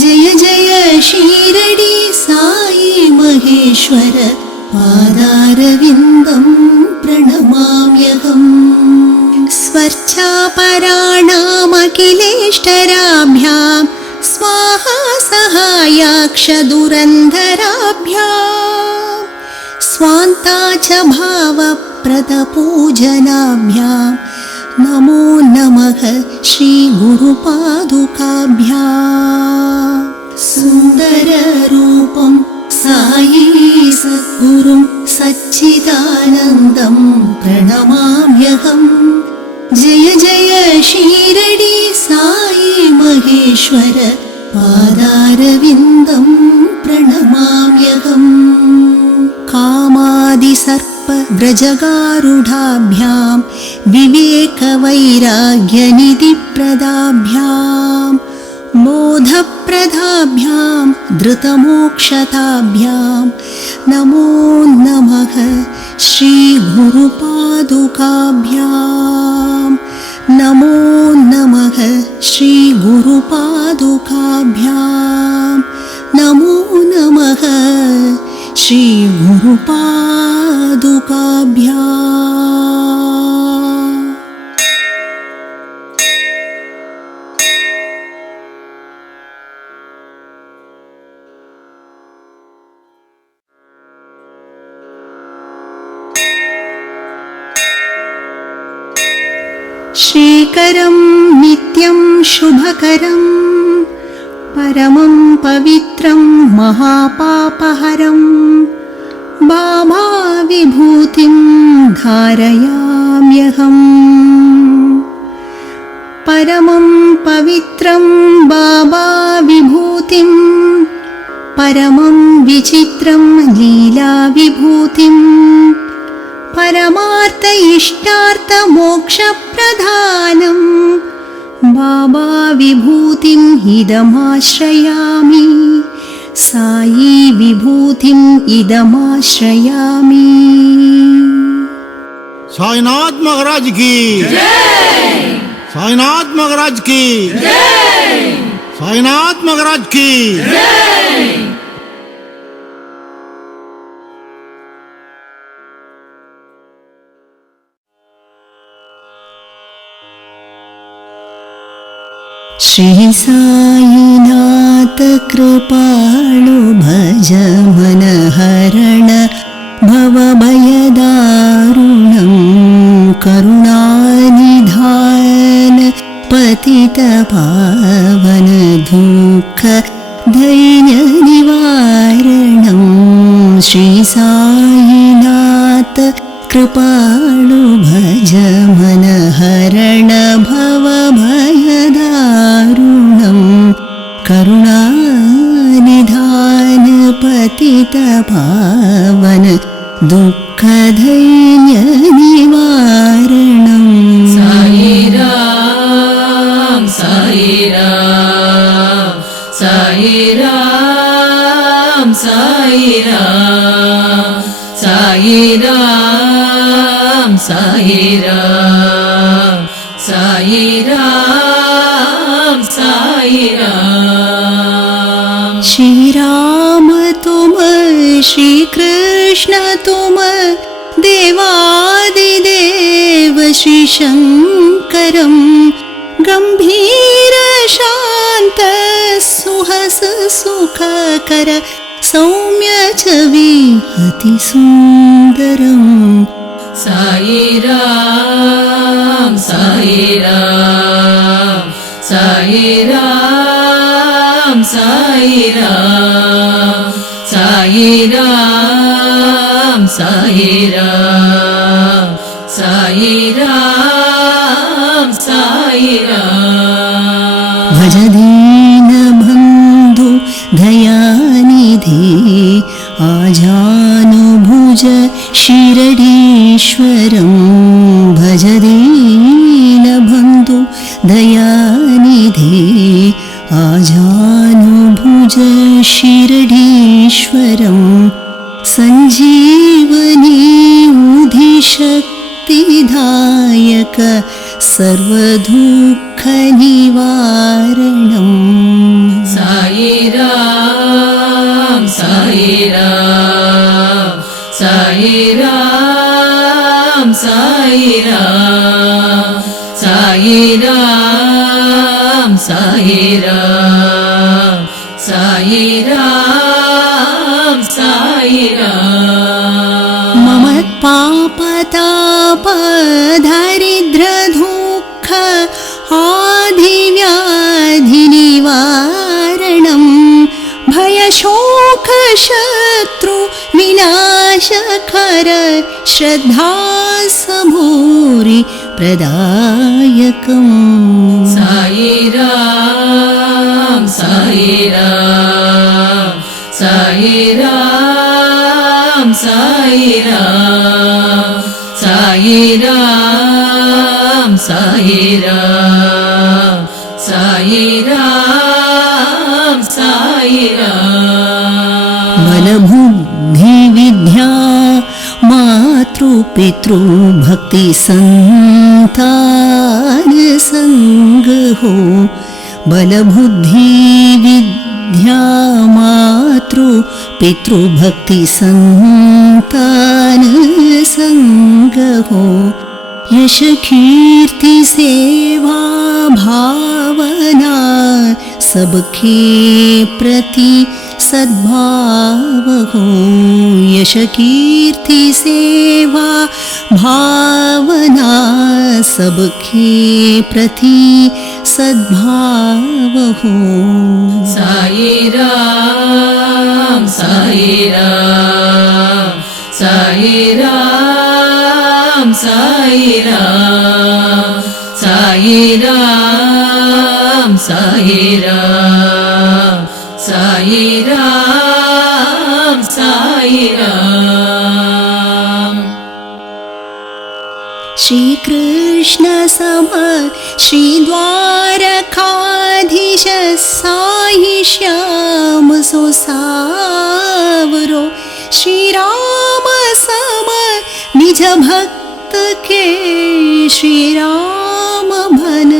जय जय शिरडी साई महेश्वर पादारविन्दं प्रणमाम्यहम् स्वर्चापराणामखिलेष्टराभ्यां स्वाहा सहायाक्षदुरन्धराभ्यां स्वान्ता च भावप्रदपूजनाभ्यां नमो नमः श्रीगुरुपादुकाभ्याम् सुन्दररूपं साई सद्गुरुं सच्चिदानन्दं प्रणमाम्यहम् जय जय शिरडी साई महेश्वर पादारविन्दं प्रणमाम्यहम् कामादिसर्पव्रजगारूढाभ्यां विवेकवैराग्यनिधिप्रदाभ्यां मोधप्रदाभ्यां धृतमोक्षताभ्यां नमो नमः श्रीगुरुपादुकाभ्याम् नमो नमः श्रीगुरुपादुकाभ्याम् नमो नमः श्रीगुरुपादुकाभ्याम् मङ्गलकरं नित्यं शुभकरं परमं पवित्रं महापापहरं बाबा विभूतिं धारयाम्यहम् परमं पवित्रं बाबा विभूतिं परमं विचित्रं लीला विभूतिं परमार्थ इष्टार्थ मोक्षप्रधानं बाबा विभूतिम् इदमाश्रयामि साई विभूतिम् इदमाश्रयामि। साईनाथ महाराज की जय, साईनाथ महाराज की जय, साईनाथ महाराज की जय। श्री साईनाथ कृपाळु भज मन हरण भवभयदारुणं करुणानिधान पतित पावन दुःख धैर्य निवारणं श्री साईनाथ कृपाळु भज मन हरण भवभयदारुणं करुणानिधान पतित पावन दुःख धैर्य निवारणं। साई राम साई राम साई राम साई राम साई राम साई राम साई राम साई राम। श्री राम तुम श्री कृष्ण तुम देवादिदेव श्री शंकरं गंभीर शांत सुहस सुखकर सौम्य छवि अति सुंदरं साई राम साई राम साई राम साई राम साई राम साई राम साई राम साई राम। भज दीन बंधु दयानिधि आजानुभुज शिरडीश्वरं भज दीन बंधु दयानिधि आजानुभुज शिरडीश्वरं संजीवनी उधिशक्तिदायक सर्वदुःख निवारणं साई राम साई राम साई राम साई राम साई राम साई राम साई राम साई राम। मम पापताप दारिद्र दुःख आधिव्याधि निवारणं भयशोक शत्रु विनाशकर श्रद्धा सबूरि प्रदायकं साई राम साई राम साई राम साई राम साई राम साई राम साई राम साई राम। बलबुद्धि विद्या मातृ पितृ भक्ति संतान संग हो बलबुद्धि विद्या मातृ पितृ भक्ति संतान संग हो यश कीर्ति सेवा भावना सबके प्रति सद्भाव हो यश कीर्ति सेवा भावना सबके प्रति सद्भाव हो। साई राम साई राम साई राम साई राम साई राम साई राम साई राम साई राम। श्री कृष्ण सम श्री द्वारकाधीश साई श्याम सो सावरो। श्री राम सम निज भक्त के श्री राम भन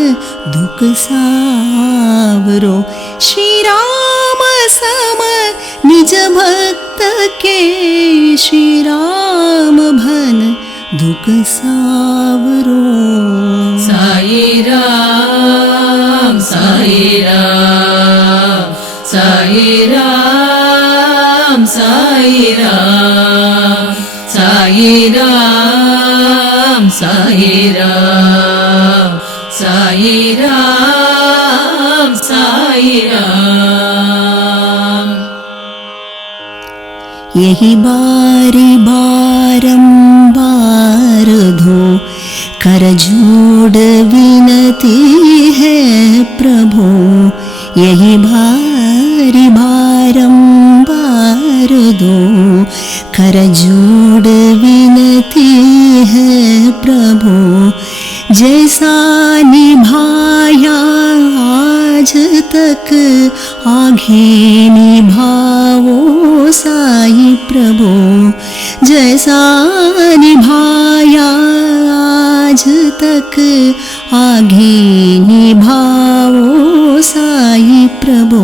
दुख सावरो। श्री राम सम निज भक्त के श्री राम भन दुख सावरो। साई राम साई राम साई राम साई राम साई राम साई राम साई राम साई राम। यही बारी बारंबार धो कर जोड़ विनती है प्रभु। यही बारी बारंबार दो कर जोड़ विनती है प्रभु। जैसा निभाया आज तक आगे निभाओ साई प्रभु। जैसा निभाया आज तक आगे निभाओ साई प्रभु।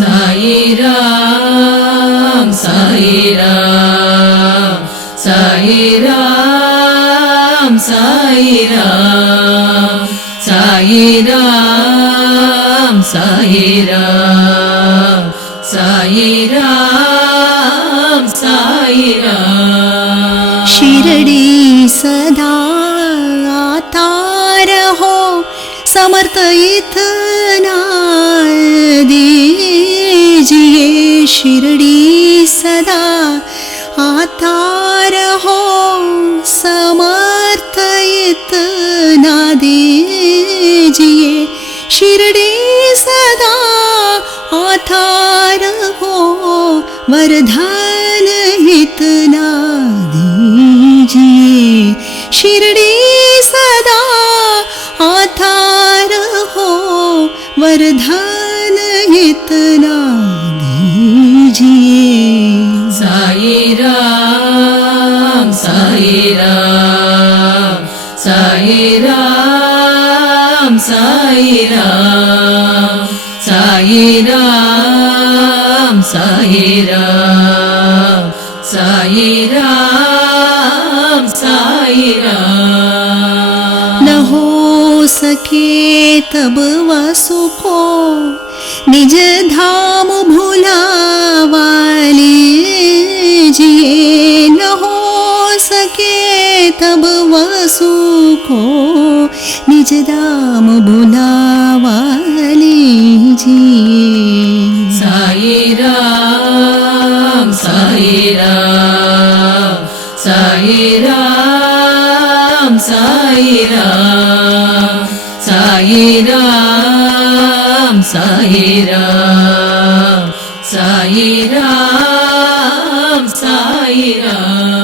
साई राम साई राम साई राम साई राम साई राम साई राम साई राम साई राम। शिरडी सदा आता रहो समर्थ इतना दीजिए। शिरडी सदा आता रहो समर्थ इतना दीजिए। शिरडी सदा आता रहो वरदान इतना दीजिए। शिरडी सदा आता रहो वरदान इतना दीजिए। साई राम साई राम साई राम साई राम साई राम साई राम साई राम साई राम। न हो सके तब वसु को निज धाम भुलावा लीजिए। न हो सके तब वसु को निज धाम भुलावा लीजिए। साई राम साई राम साई राम साई राम साई राम साई राम साई राम साई राम।